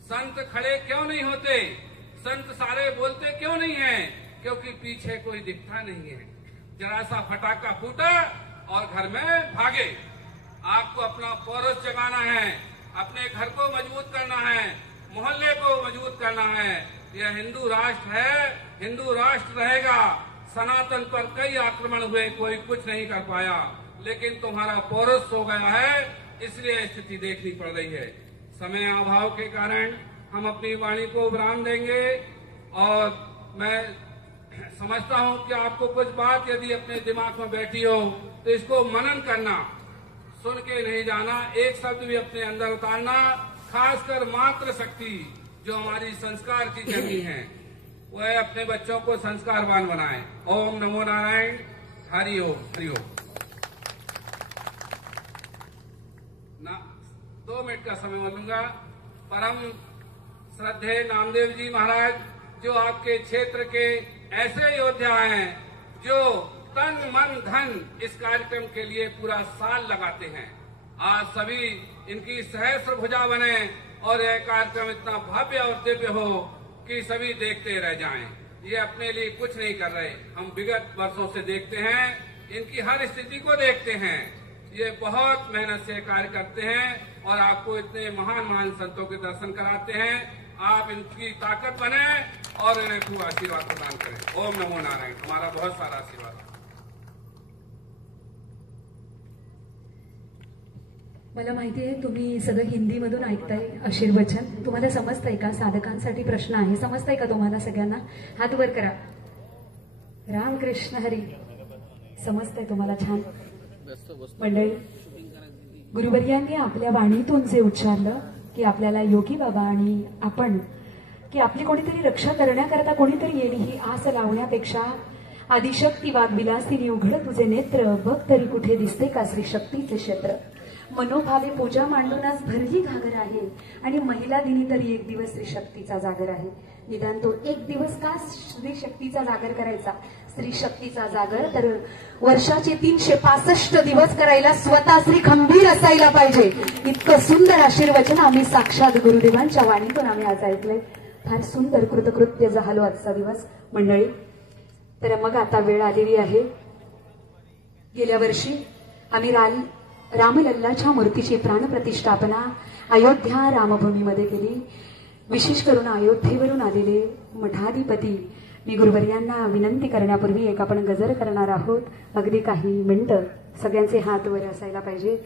संत खड़े क्यों नहीं होते, संत सारे बोलते क्यों नहीं है? क्योंकि पीछे कोई दिखता नहीं है। जरा सा फटाका फूटा और घर में भागे। आपको अपना पौरुष जगाना है, अपने घर को मजबूत करना है, मोहल्ले को मजबूत करना है। यह हिंदू राष्ट्र है, हिंदू राष्ट्र रहेगा। सनातन पर कई आक्रमण हुए, कोई कुछ नहीं कर पाया, लेकिन तुम्हारा पौरुष सो गया है, इसलिए स्थिति देखनी पड़ रही है। समय अभाव के कारण हम अपनी वाणी को विराम देंगे और मैं समझता हूं कि आपको कुछ बात यदि अपने दिमाग में बैठी हो तो इसको मनन करना, सुन के नहीं जाना, एक शब्द भी अपने अंदर उतारना। खासकर मातृशक्ति जो हमारी संस्कार की जमी है, वह अपने बच्चों को संस्कारवान बनाए। ओम नमो नारायण, हरि ओम, हरि ओम। 2 मिनट का समय मांगूंगा। परम श्रद्धेय नामदेव जी महाराज, जो आपके क्षेत्र के ऐसे योद्धा हैं जो तन मन धन इस कार्यक्रम के लिए पूरा साल लगाते हैं, आज सभी इनकी सहस्र भुजा बने और यह कार्यक्रम इतना भव्य और दिव्य हो कि सभी देखते रह जाएं। ये अपने लिए कुछ नहीं कर रहे, हम विगत वर्षों से देखते हैं, इनकी हर स्थिति को देखते हैं। ये बहुत मेहनत से कार्य करते हैं और आपको इतने महान महान संतों के दर्शन कराते हैं। आप इनकी ताकत बने और इन्हें खूब आशीर्वाद प्रदान करें। ओम नमो नारायण। हमारा बहुत सारा आशीर्वाद। मला माहिती आहे तुम्ही सगळं हिंदीमधून ऐकताय आशीर्वचन. तुम्हाला समजतंय का? साधकांसाठी प्रश्न आहे, समजतंय का तुम्हाला सगळ्यांना? हात वर करा. रामकृष्ण हरी. समजतंय तुम्हाला? छान. मंडळी, गुरुवर्यांनी आपल्या वाणीतून जे उच्चारलं की आपल्याला योगी बाबा आणि आपण, की आपली कोणीतरी रक्षा करण्याकरता कोणीतरी येईल ही आस लावण्यापेक्षा आदिशक्ती वाग्विलास तिने उघड तुझे नेत्र, बघ तरी कुठे दिसते का श्री शक्तीचे क्षेत्र. मनोभावे पूजा मांडून आज भरही घागर आहे आणि महिला दिनी तरी एक दिवस श्री शक्तीचा जागर आहे. निदान तो एक दिवस का श्री शक्तीचा जागर करायचा? श्री शक्तीचा जागर तर वर्षाचे 365 दिवस करायला स्वतः श्री खंबीर असायला पाहिजे. इतकं सुंदर आशीर्वचन आम्ही साक्षात गुरुदेवांच्या वाणीतून आम्ही आज ऐकलंय. फार सुंदर, कृतकृत्य झालो आजचा दिवस मंडळी. तर मग आता वेळ आलेली आहे. गेल्या वर्षी आम्ही रामलल्लाच्या मूर्तीची प्राणप्रतिष्ठापना अयोध्या रामभूमीमध्ये केली. विशेष करून अयोध्येवरून आलेले मठाधिपती, मी गुरुवर्यांना विनंती करण्यापूर्वी एक आपण गजर करणार आहोत. अगदी काही मिनिटं सगळ्यांचे हात वर असायला पाहिजे.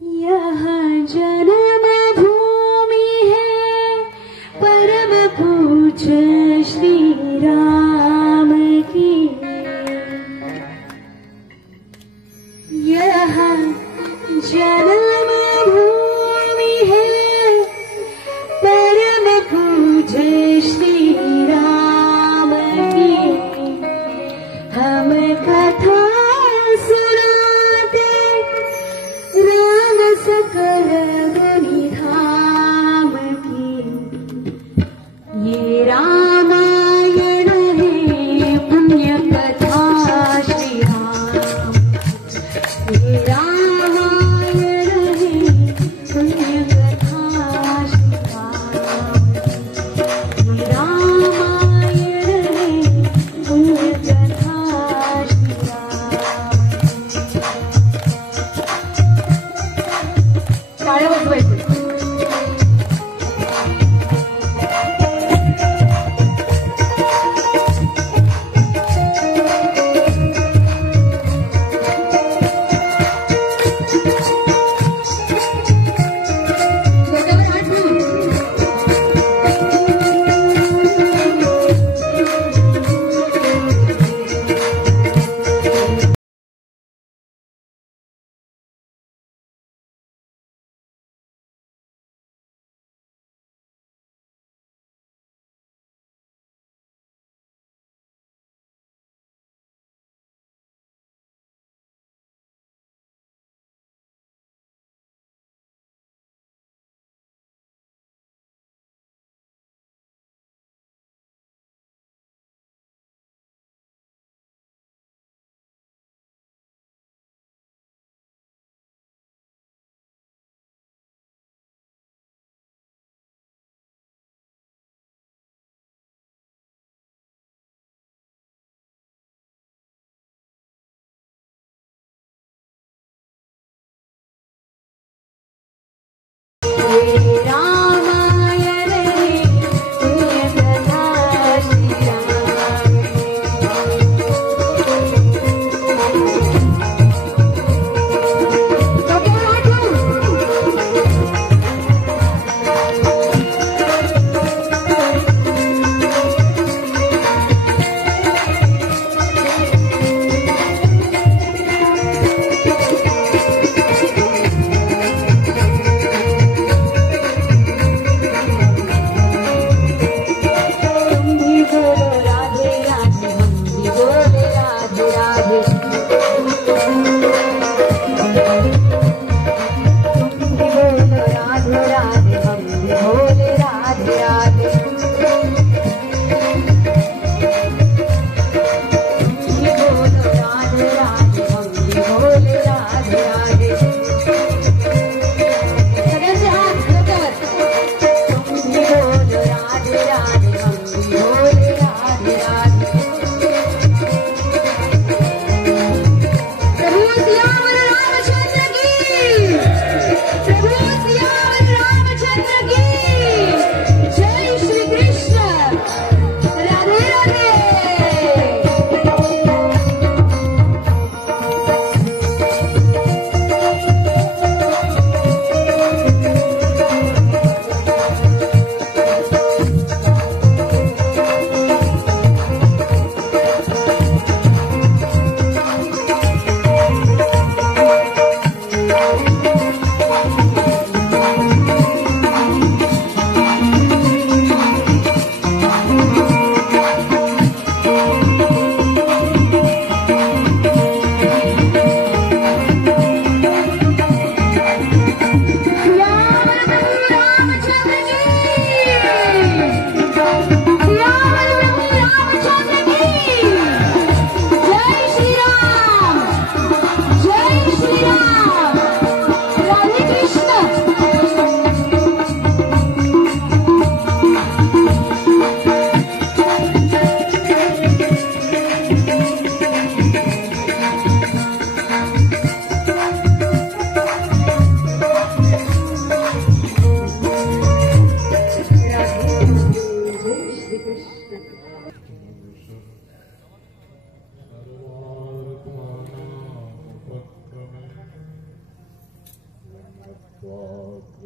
यहाँ जन्मभूमि है परम पूज्य श्री राम की. यहाँ जन्मभूमि है परम पूज्य श्री राम की. हम कथा सुनाते राम सकल गुणी धाम की. ये रामायण है पुण्य कथा श्री राम. ये रामायण है पुण्य कथा श्री राम. ये रामायण है पुण्य कथा श्री राम.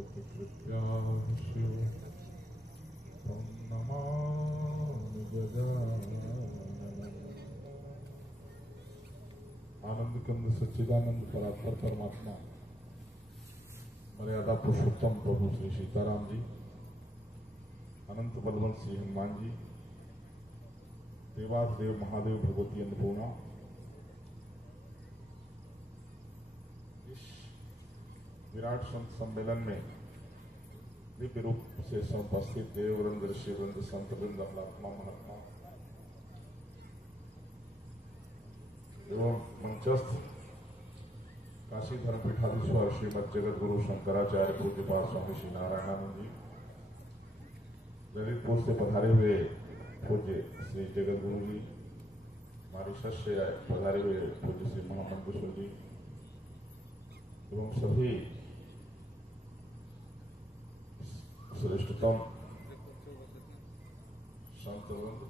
कृत्याशु तं नमामि गजाननम्। आनंद कंद सच्चिदानंद परात्पर परमात्मा मर्यादा पुरुषोत्तम प्रभु श्री सीताराम जी, अनंत बलवंत श्री हनुमान जी, देवादेव महादेव भगवती अन्नपूर्णा, इस विराट संत सम्मेलन में दिव्य रूप से उपस्थित देववृंद, ऋषिवृंद, संतवृंद, महात्मा महात्मा एवं मंचस्थ काशी धर्मपीठाधीश्वर श्रीमद जगत गुरु शंकराचार्य पूज्यपाद स्वामी श्री नारायणानंद जी, ललितपुर से पधारे हुए पूज्य श्री जगत गुरु जी, मॉरिशस से पधारे हुए पूज्य श्री महामंडेश्वर जी एवं सभी श्रेष्ठतम संत वृंद,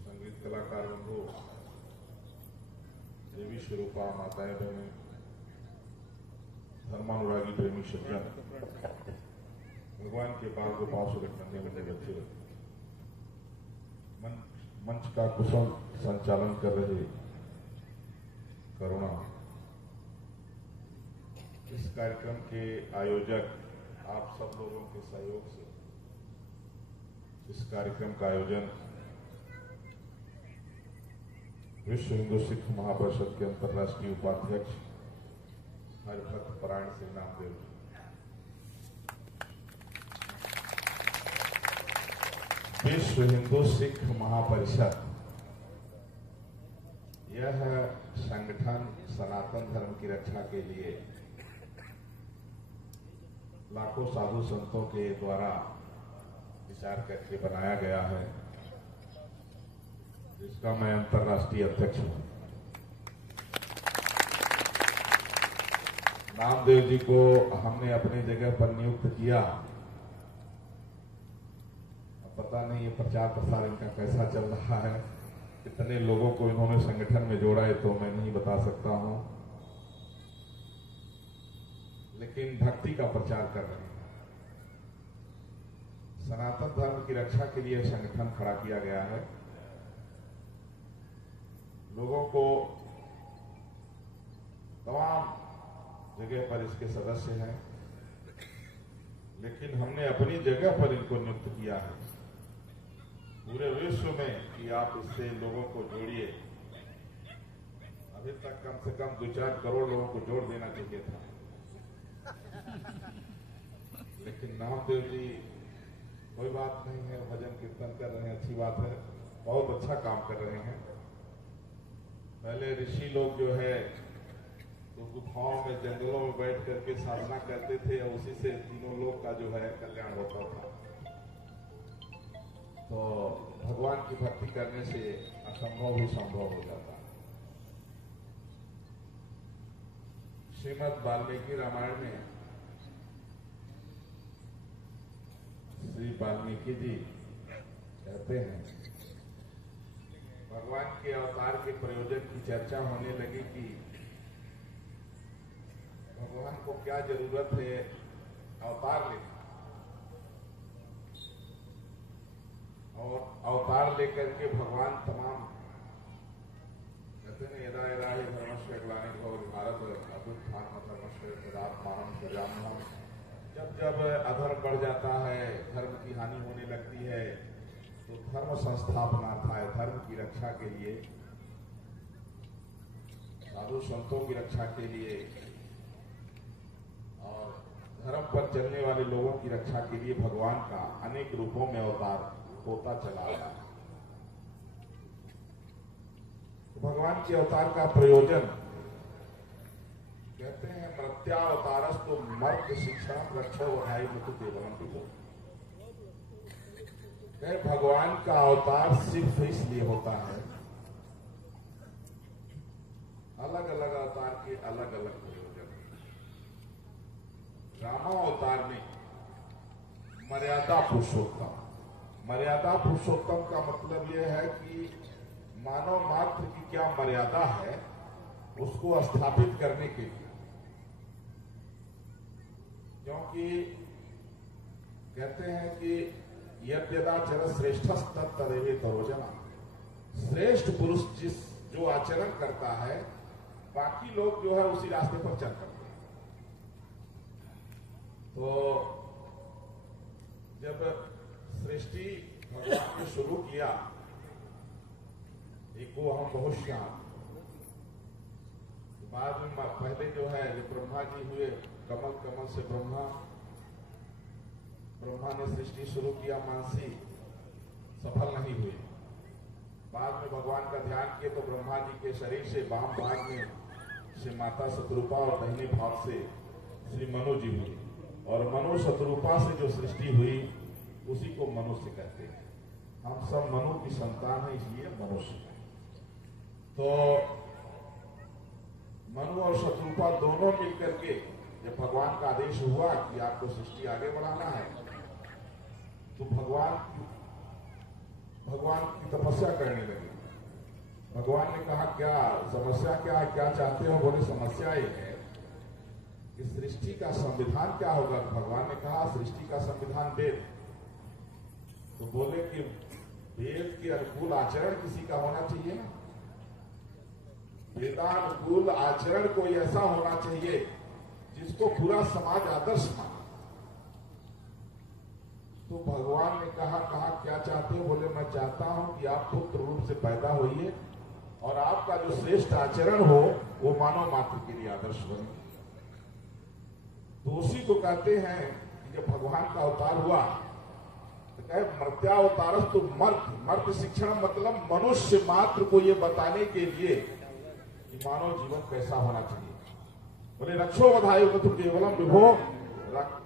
संगीत कलाकार बंधु, देवी स्वरूपा माताएं बहने, धर्मानुरागी प्रेमी सज्जन, भगवान के बाल गोपाल सुरख नन्हे बन्ने बच्चे, मंच का कुशल संचालन कर रहे करुणा, इस कार्यक्रम के आयोजक आप सब लोगों के सहयोग से इस कार्यक्रम का आयोजन विश्व हिंदू सिख महापरिषद के अंतर्राष्ट्रीय उपाध्यक्ष हरिभक्त परायण श्री नामदेव जी, विश्व हिंदू सिख महापरिषद यह संगठन सनातन धर्म की रक्षा के लिए लाखों साधु संतों के द्वारा विचार करके बनाया गया है, जिसका मैं अंतर्राष्ट्रीय अध्यक्ष हूं। नामदेव जी को हमने अपनी जगह पर नियुक्त किया। पता नहीं ये प्रचार प्रसार इनका कैसा चल रहा है, कितने लोगों को इन्होंने संगठन में जोड़ा है तो मैं नहीं बता सकता हूं, लेकिन भक्ति का प्रचार कर रहे हैं। सनातन धर्म की रक्षा के लिए संगठन खड़ा किया गया है। लोगों को तमाम जगह पर इसके सदस्य हैं, लेकिन हमने अपनी जगह पर इनको नियुक्त किया है पूरे विश्व में कि आप इससे लोगों को जोड़िए। अभी तक कम से कम 2-4 करोड़ लोगों को जोड़ देना चाहिए था, लेकिन नामदेव जी कोई बात नहीं है, भजन कीर्तन कर रहे हैं, अच्छी बात है, बहुत अच्छा काम कर रहे हैं। पहले ऋषि लोग जो है तो गुफाओं में जंगलों में बैठ करके साधना करते थे और उसी से तीनों लोग का जो है कल्याण होता था। तो भगवान की भक्ति करने से असंभव भी संभव हो जाता है। श्रीमद् वाल्मीकि रामायण में श्री वाल्मीकि जी कहते हैं, भगवान के अवतार के प्रयोजन की चर्चा होने लगी कि भगवान को क्या जरूरत है अवतार लेने, और अवतार लेकर के भगवान तमाम कहते हैं यदा यदा ही धर्मस्य ग्लानिर्भवति भारत अभ्युत्थानं धर्मस्य तदात्मानं सृजाम्यहम्। जब जब अधर्म बढ़ जाता है, धर्म की हानि होने लगती है, तो धर्म संस्थापना था, धर्म की रक्षा के लिए, साधु संतों की रक्षा के लिए और धर्म पर चलने वाले लोगों की रक्षा के लिए भगवान का अनेक रूपों में अवतार होता चला आया। तो भगवान के अवतार का प्रयोजन कहते हैं प्रत्यावतारस्तु मर्द शिक्षा रक्षो वधाई मुकुट देवम विभो। भगवान का अवतार सिर्फ इसलिए होता है, अलग अलग अवतार के अलग अलग प्रयोजन। रामावतार में मर्यादा पुरुषोत्तम, मर्यादा पुरुषोत्तम का मतलब यह है कि मानव मात्र की क्या मर्यादा है उसको स्थापित करने के लिए क्योंकि कहते हैं कि यद्यदाचर श्रेष्ठ तदेव तरोजना, श्रेष्ठ पुरुष जो आचरण करता है बाकी लोग जो है उसी रास्ते पर चल पड़ते हैं। तो जब सृष्टि भगवान ने शुरू किया एको हम बहुश्याम, बाद में पहले जो है जो ब्रह्मा जी हुए, कमल से ब्रह्मा ने सृष्टि शुरू किया, मानसी सफल नहीं हुई। बाद में भगवान का ध्यान किए तो ब्रह्मा जी के शरीर से वाम भाग में से माता शत्रुपा और दाहिने भाग से श्री मनु जी हुई, और मनु शत्रुपा से जो सृष्टि हुई उसी को मनुष्य कहते हैं। हम सब मनु की संतान है, इसलिए मनुष्य है। तो मनु और शत्रुपा दोनों मिलकर के जब भगवान का आदेश हुआ कि आपको सृष्टि आगे बढ़ाना है, तो भगवान की तपस्या करने लगे। भगवान ने कहा क्या समस्या क्या है, क्या चाहते हो? बोले समस्या ये है कि सृष्टि का संविधान क्या होगा। भगवान ने कहा सृष्टि का संविधान वेद। तो बोले कि वेद के अनुकूल आचरण किसी का होना चाहिए ना, वेदानुकूल आचरण कोई ऐसा होना चाहिए जिसको पूरा समाज आदर्श माने। तो भगवान ने कहा क्या चाहते हो? बोले मैं चाहता हूं कि आप पुत्र रूप से पैदा होइए और आपका जो श्रेष्ठ आचरण हो वो मानव मात्र के लिए आदर्श बने। तो उसी को कहते हैं कि जब भगवान का अवतार हुआ तो कहे मर्त्यावतारस तो मर्त शिक्षण, मतलब मनुष्य मात्र को ये बताने के लिए कि मानव जीवन कैसा होना चाहिए। बोले रक्षो बधाई तो केवलम विभो,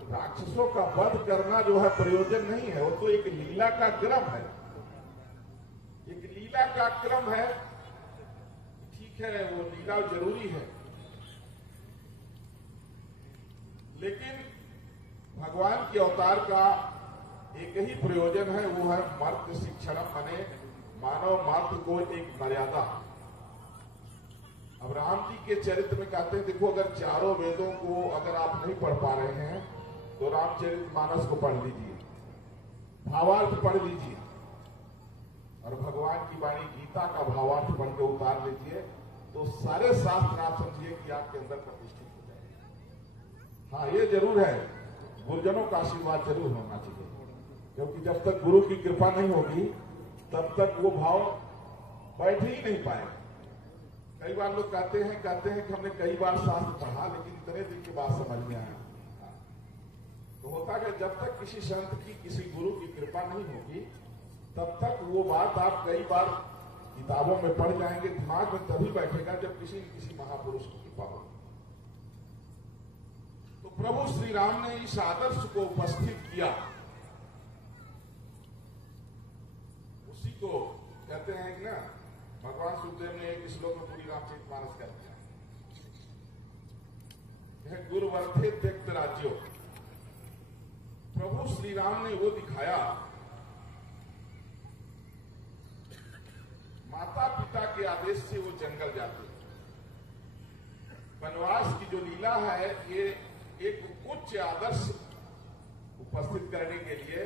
राक्षसों का वध करना जो है प्रयोजन नहीं है, वो तो एक लीला का क्रम है, एक लीला का क्रम है। ठीक है वो लीला जरूरी है, लेकिन भगवान के अवतार का एक ही प्रयोजन है, वो है मर्त शिक्षण, माने मानव मात्र को एक मर्यादा। अब राम जी के चरित्र में कहते हैं देखो अगर चारों वेदों को अगर आप नहीं पढ़ पा रहे हैं तो रामचरितमानस को पढ़ लीजिए, भावार्थ पढ़ लीजिए, और भगवान की वाणी गीता का भावार्थ पढ़ के उतार लीजिए, तो सारे शास्त्र आप समझिए कि आपके अंदर प्रतिष्ठित हो जाएगा। हाँ ये जरूर है, गुरुजनों का आशीर्वाद जरूर होना चाहिए, क्योंकि जब तक गुरु की कृपा नहीं होगी तब तक वो भाव बैठ ही नहीं पाएगा। कई बार लोग कहते हैं कि हमने कई बार शास्त्र पढ़ा लेकिन इतने दिन के बाद समझ में आया। तो होता है जब तक किसी संत की किसी गुरु की कृपा नहीं होगी तब तक वो बात आप कई बार किताबों में पढ़ जाएंगे, दिमाग में तभी बैठेगा जब किसी न किसी महापुरुष की कृपा होगी। तो प्रभु श्री राम ने इस आदर्श को उपस्थित किया, उसी को कहते हैं कि ना भगवान सुखदेव ने एक श्लोक में पूरी रामचरितमानस कर दिया, गुरुवर्थे त्यक्त राज्यो। प्रभु श्री राम ने वो दिखाया, माता पिता के आदेश से वो जंगल जाते। वनवास की जो लीला है ये एक उच्च आदर्श उपस्थित करने के लिए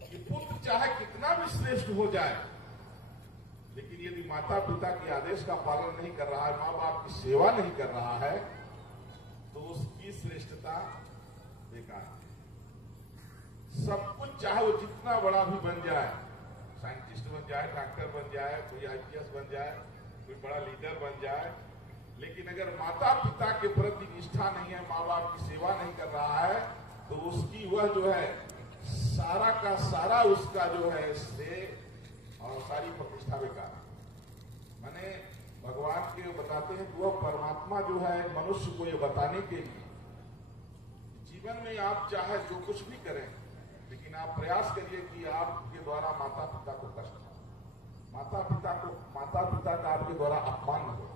कि पुत्र चाहे कितना भी श्रेष्ठ हो जाए, लेकिन यदि माता पिता के आदेश का पालन नहीं कर रहा है, माँ बाप की सेवा नहीं कर रहा है, तो उसकी श्रेष्ठता बेकार है। सब कुछ चाहे वो जितना बड़ा भी बन जाए, साइंटिस्ट बन जाए, डॉक्टर बन जाए, कोई आईपीएस बन जाए, कोई बड़ा लीडर बन जाए, लेकिन अगर माता पिता के प्रति निष्ठा नहीं है, माँ बाप की सेवा नहीं कर रहा है, तो उसकी वह जो है सारा का सारा उसका जो है श्रेय और सारी प्रतिष्ठा बेकार। माने भगवान के बताते हैं कि वह परमात्मा जो है मनुष्य को ये बताने के लिए जीवन में आप चाहे जो कुछ भी करें, लेकिन आप प्रयास करिए कि आपके द्वारा माता पिता को कष्ट न हो, माता पिता का आपके द्वारा अपमान न हो,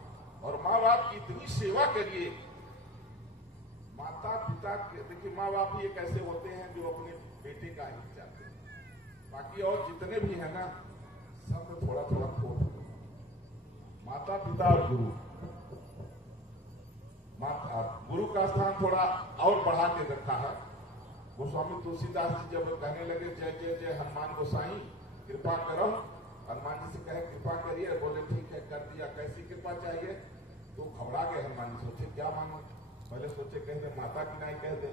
और माँ बाप की इतनी सेवा करिए। माता पिता के देखिए, माँ बाप ही एक ऐसे होते हैं जो अपने बेटे का हित चाहते हैं, बाकी और जितने भी है ना सब में थोड़ा थोड़ा खोट हो। माता पिता और गुरु, गुरु का स्थान थोड़ा और बढ़ा के रखा है। गोस्वामी तुलसीदास जी जब कहने लगे जय जय जय हनुमान गोसाई कृपा करो, हनुमान जी से कहे कृपा करिए, बोले ठीक है कर दिया, कैसी कृपा चाहिए? तो घबरा गए हनुमान जी, सोचे क्या मांगो, पहले सोचे कह दे माता की नाई कह दे,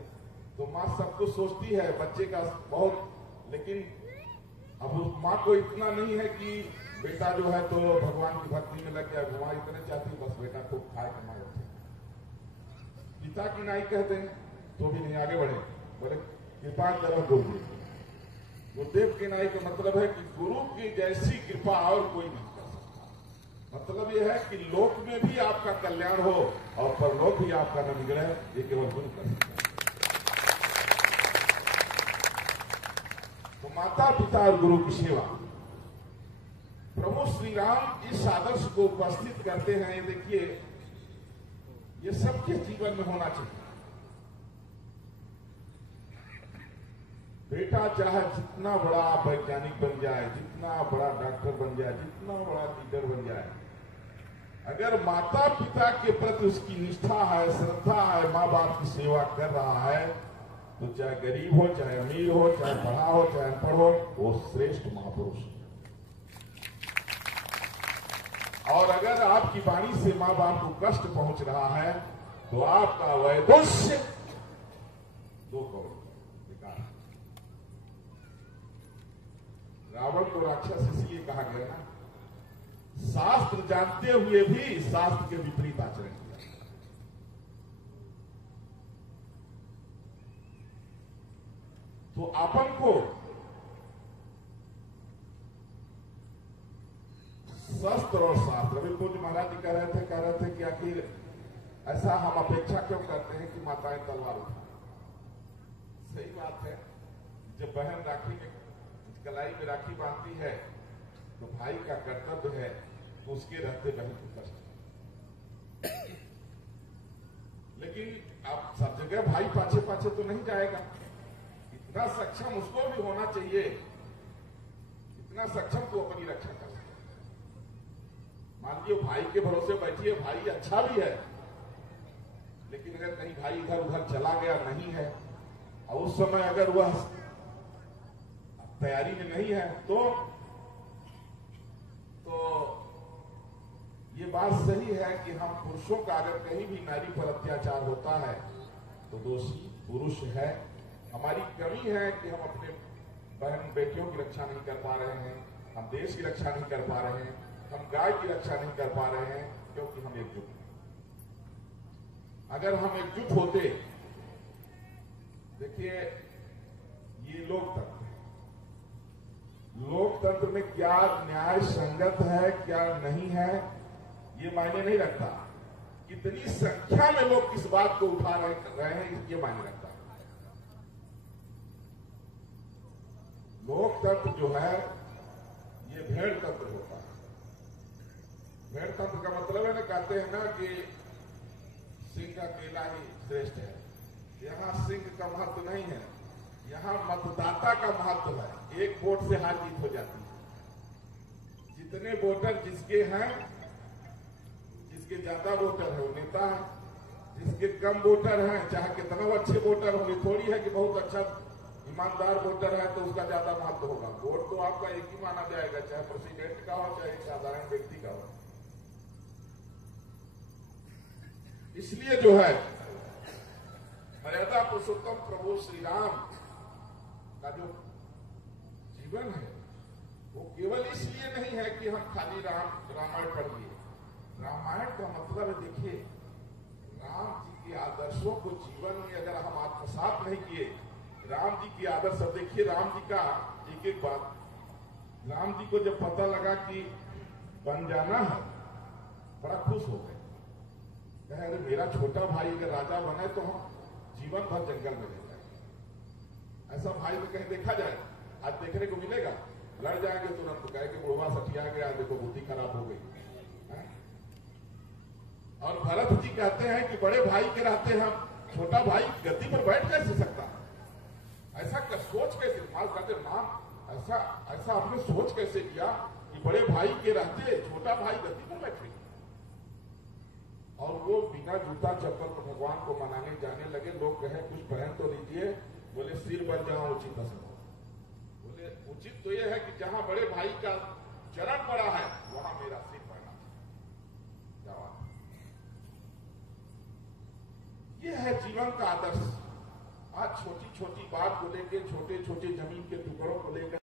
तो माँ सब कुछ सोचती है बच्चे का बहुत, लेकिन अब उस माँ को इतना नहीं है कि बेटा जो है तो भगवान की भक्ति में लग गया, भगवान इतने चाहती बस बेटा खूब खाए कमाए उठे। पिता की नाई कहते हैं तो भी नहीं आगे बढ़े, बोले कृपा करो गुरुदेव। गुरुदेव की नाई का मतलब है कि गुरु की जैसी कृपा और कोई नहीं कर सकता। मतलब यह है कि लोक में भी आपका कल्याण हो और परलोक भी आपका न बिगड़े, ये केवल गुरु कर सकता है। तो माता पिता और गुरु की सेवा, प्रभु श्री राम इस आदर्श को उपस्थित करते हैं। ये देखिए, ये सबके जीवन में होना चाहिए। बेटा चाहे जितना बड़ा वैज्ञानिक बन जाए, जितना बड़ा डॉक्टर बन जाए, जितना बड़ा लीडर बन जाए, अगर माता पिता के प्रति उसकी निष्ठा है, श्रद्धा है, माँ बाप की सेवा कर रहा है, तो चाहे गरीब हो, चाहे अमीर हो, चाहे पढ़ा हो, चाहे अनपढ़ हो, वो श्रेष्ठ महापुरुष है। और अगर आपकी वाणी से माँ बाप को कष्ट पहुंच रहा है तो आपका वैदुष्य 2 करोड़ बेकार। रावण को राक्षस इसलिए कहा गया ना, शास्त्र जानते हुए भी शास्त्र के विपरीत आचरण किया। तो अपन को शस्त्र और शास्त्र, अभी पूज्य महाराज जी कह रहे थे कि आखिर ऐसा हम अपेक्षा क्यों करते हैं कि माताएं तलवार उठाएं। सही बात है, जब बहन राखी में कलाई में राखी बांधती है तो भाई का कर्तव्य है तो उसके रहते बहन को कष्ट। लेकिन अब सब जगह भाई पाछे पाछे तो नहीं जाएगा, इतना सक्षम उसको भी होना चाहिए, इतना सक्षम तो अपनी रक्षा कर सके। मान लीजिए भाई के भरोसे बैठिए, भाई अच्छा भी है, लेकिन अगर कहीं भाई इधर उधर चला गया नहीं है और उस समय अगर वह तैयारी में नहीं है तो ये बात सही है कि हम पुरुषों का अगर कहीं भी नारी पर अत्याचार होता है तो दोषी पुरुष है। हमारी कमी है कि हम अपने बहन बेटियों की रक्षा नहीं कर पा रहे हैं, हम देश की रक्षा नहीं कर पा रहे हैं, हम गाय की रक्षा नहीं कर पा रहे हैं, क्योंकि हम एकजुट हैं। अगर हम एकजुट होते, देखिए ये लोकतंत्र है, लोकतंत्र में क्या न्याय संगत है क्या नहीं है ये मायने नहीं रखता, कितनी संख्या में लोग किस बात को उठा रहे हैं ये मायने रखता है। लोकतंत्र जो है ये भेड़ तंत्र होता है। भेड़ तंत्र का मतलब है ना, कहते हैं ना कि सिंह अकेला ही श्रेष्ठ है। यहाँ सिंह का महत्व नहीं है, यहाँ मतदाता का महत्व है। एक वोट से हार जीत हो जाती है। जितने वोटर जिसके हैं, जिसके ज्यादा वोटर है वो नेता है, जिसके कम वोटर हैं चाहे कितना अच्छे वोटर होंगे, थोड़ी है कि बहुत अच्छा ईमानदार वोटर है तो उसका ज्यादा महत्व होगा। वोट तो आपका एक ही माना जाएगा, चाहे प्रेसिडेंट का हो चाहे एक साधारण व्यक्ति का हो। इसलिए जो है मर्यादा पुरुषोत्तम प्रभु श्री राम का जो जीवन है वो केवल इसलिए नहीं है कि हम खाली रामायण पढ़ लिए। रामायण का मतलब है, देखिए राम जी के आदर्शों को जीवन में अगर हम आत्मसात नहीं किए, राम जी के आदर्श, अब देखिए राम जी का एक एक बात, राम जी को जब पता लगा कि बन जाना है बड़ा खुश हो गए। कहे अरे मेरा छोटा भाई अगर राजा बने तो हम जीवन भर जंगल में रह जाएंगे। ऐसा भाई तो कहीं देखा जाए, आज देखने को मिलेगा? लड़ जाएंगे तुरंत, कहे कि बुढ़वा सठिया गया, देखो बुद्धि खराब हो गई है? और भरत जी कहते हैं कि बड़े भाई के रहते हम छोटा भाई गद्दी पर बैठ कैसे सकता है? ऐसा सोच कैसे, माल कहते नाम ऐसा आपने सोच कैसे किया कि बड़े भाई के रहते छोटा भाई गद्दी पर बैठे? और वो बिना जूता चप्पल को भगवान को मनाने जाने लगे। लोग कहे कुछ पहन तो लीजिए, बोले सिर पर जहां उचित असर हो। बोले उचित तो ये है कि जहां बड़े भाई का चरण पड़ा है वहां मेरा सिर पड़ना चाहिए। ये है जीवन का आदर्श। आज छोटी छोटी बात को लेकर, छोटे छोटे जमीन के टुकड़ों को लेकर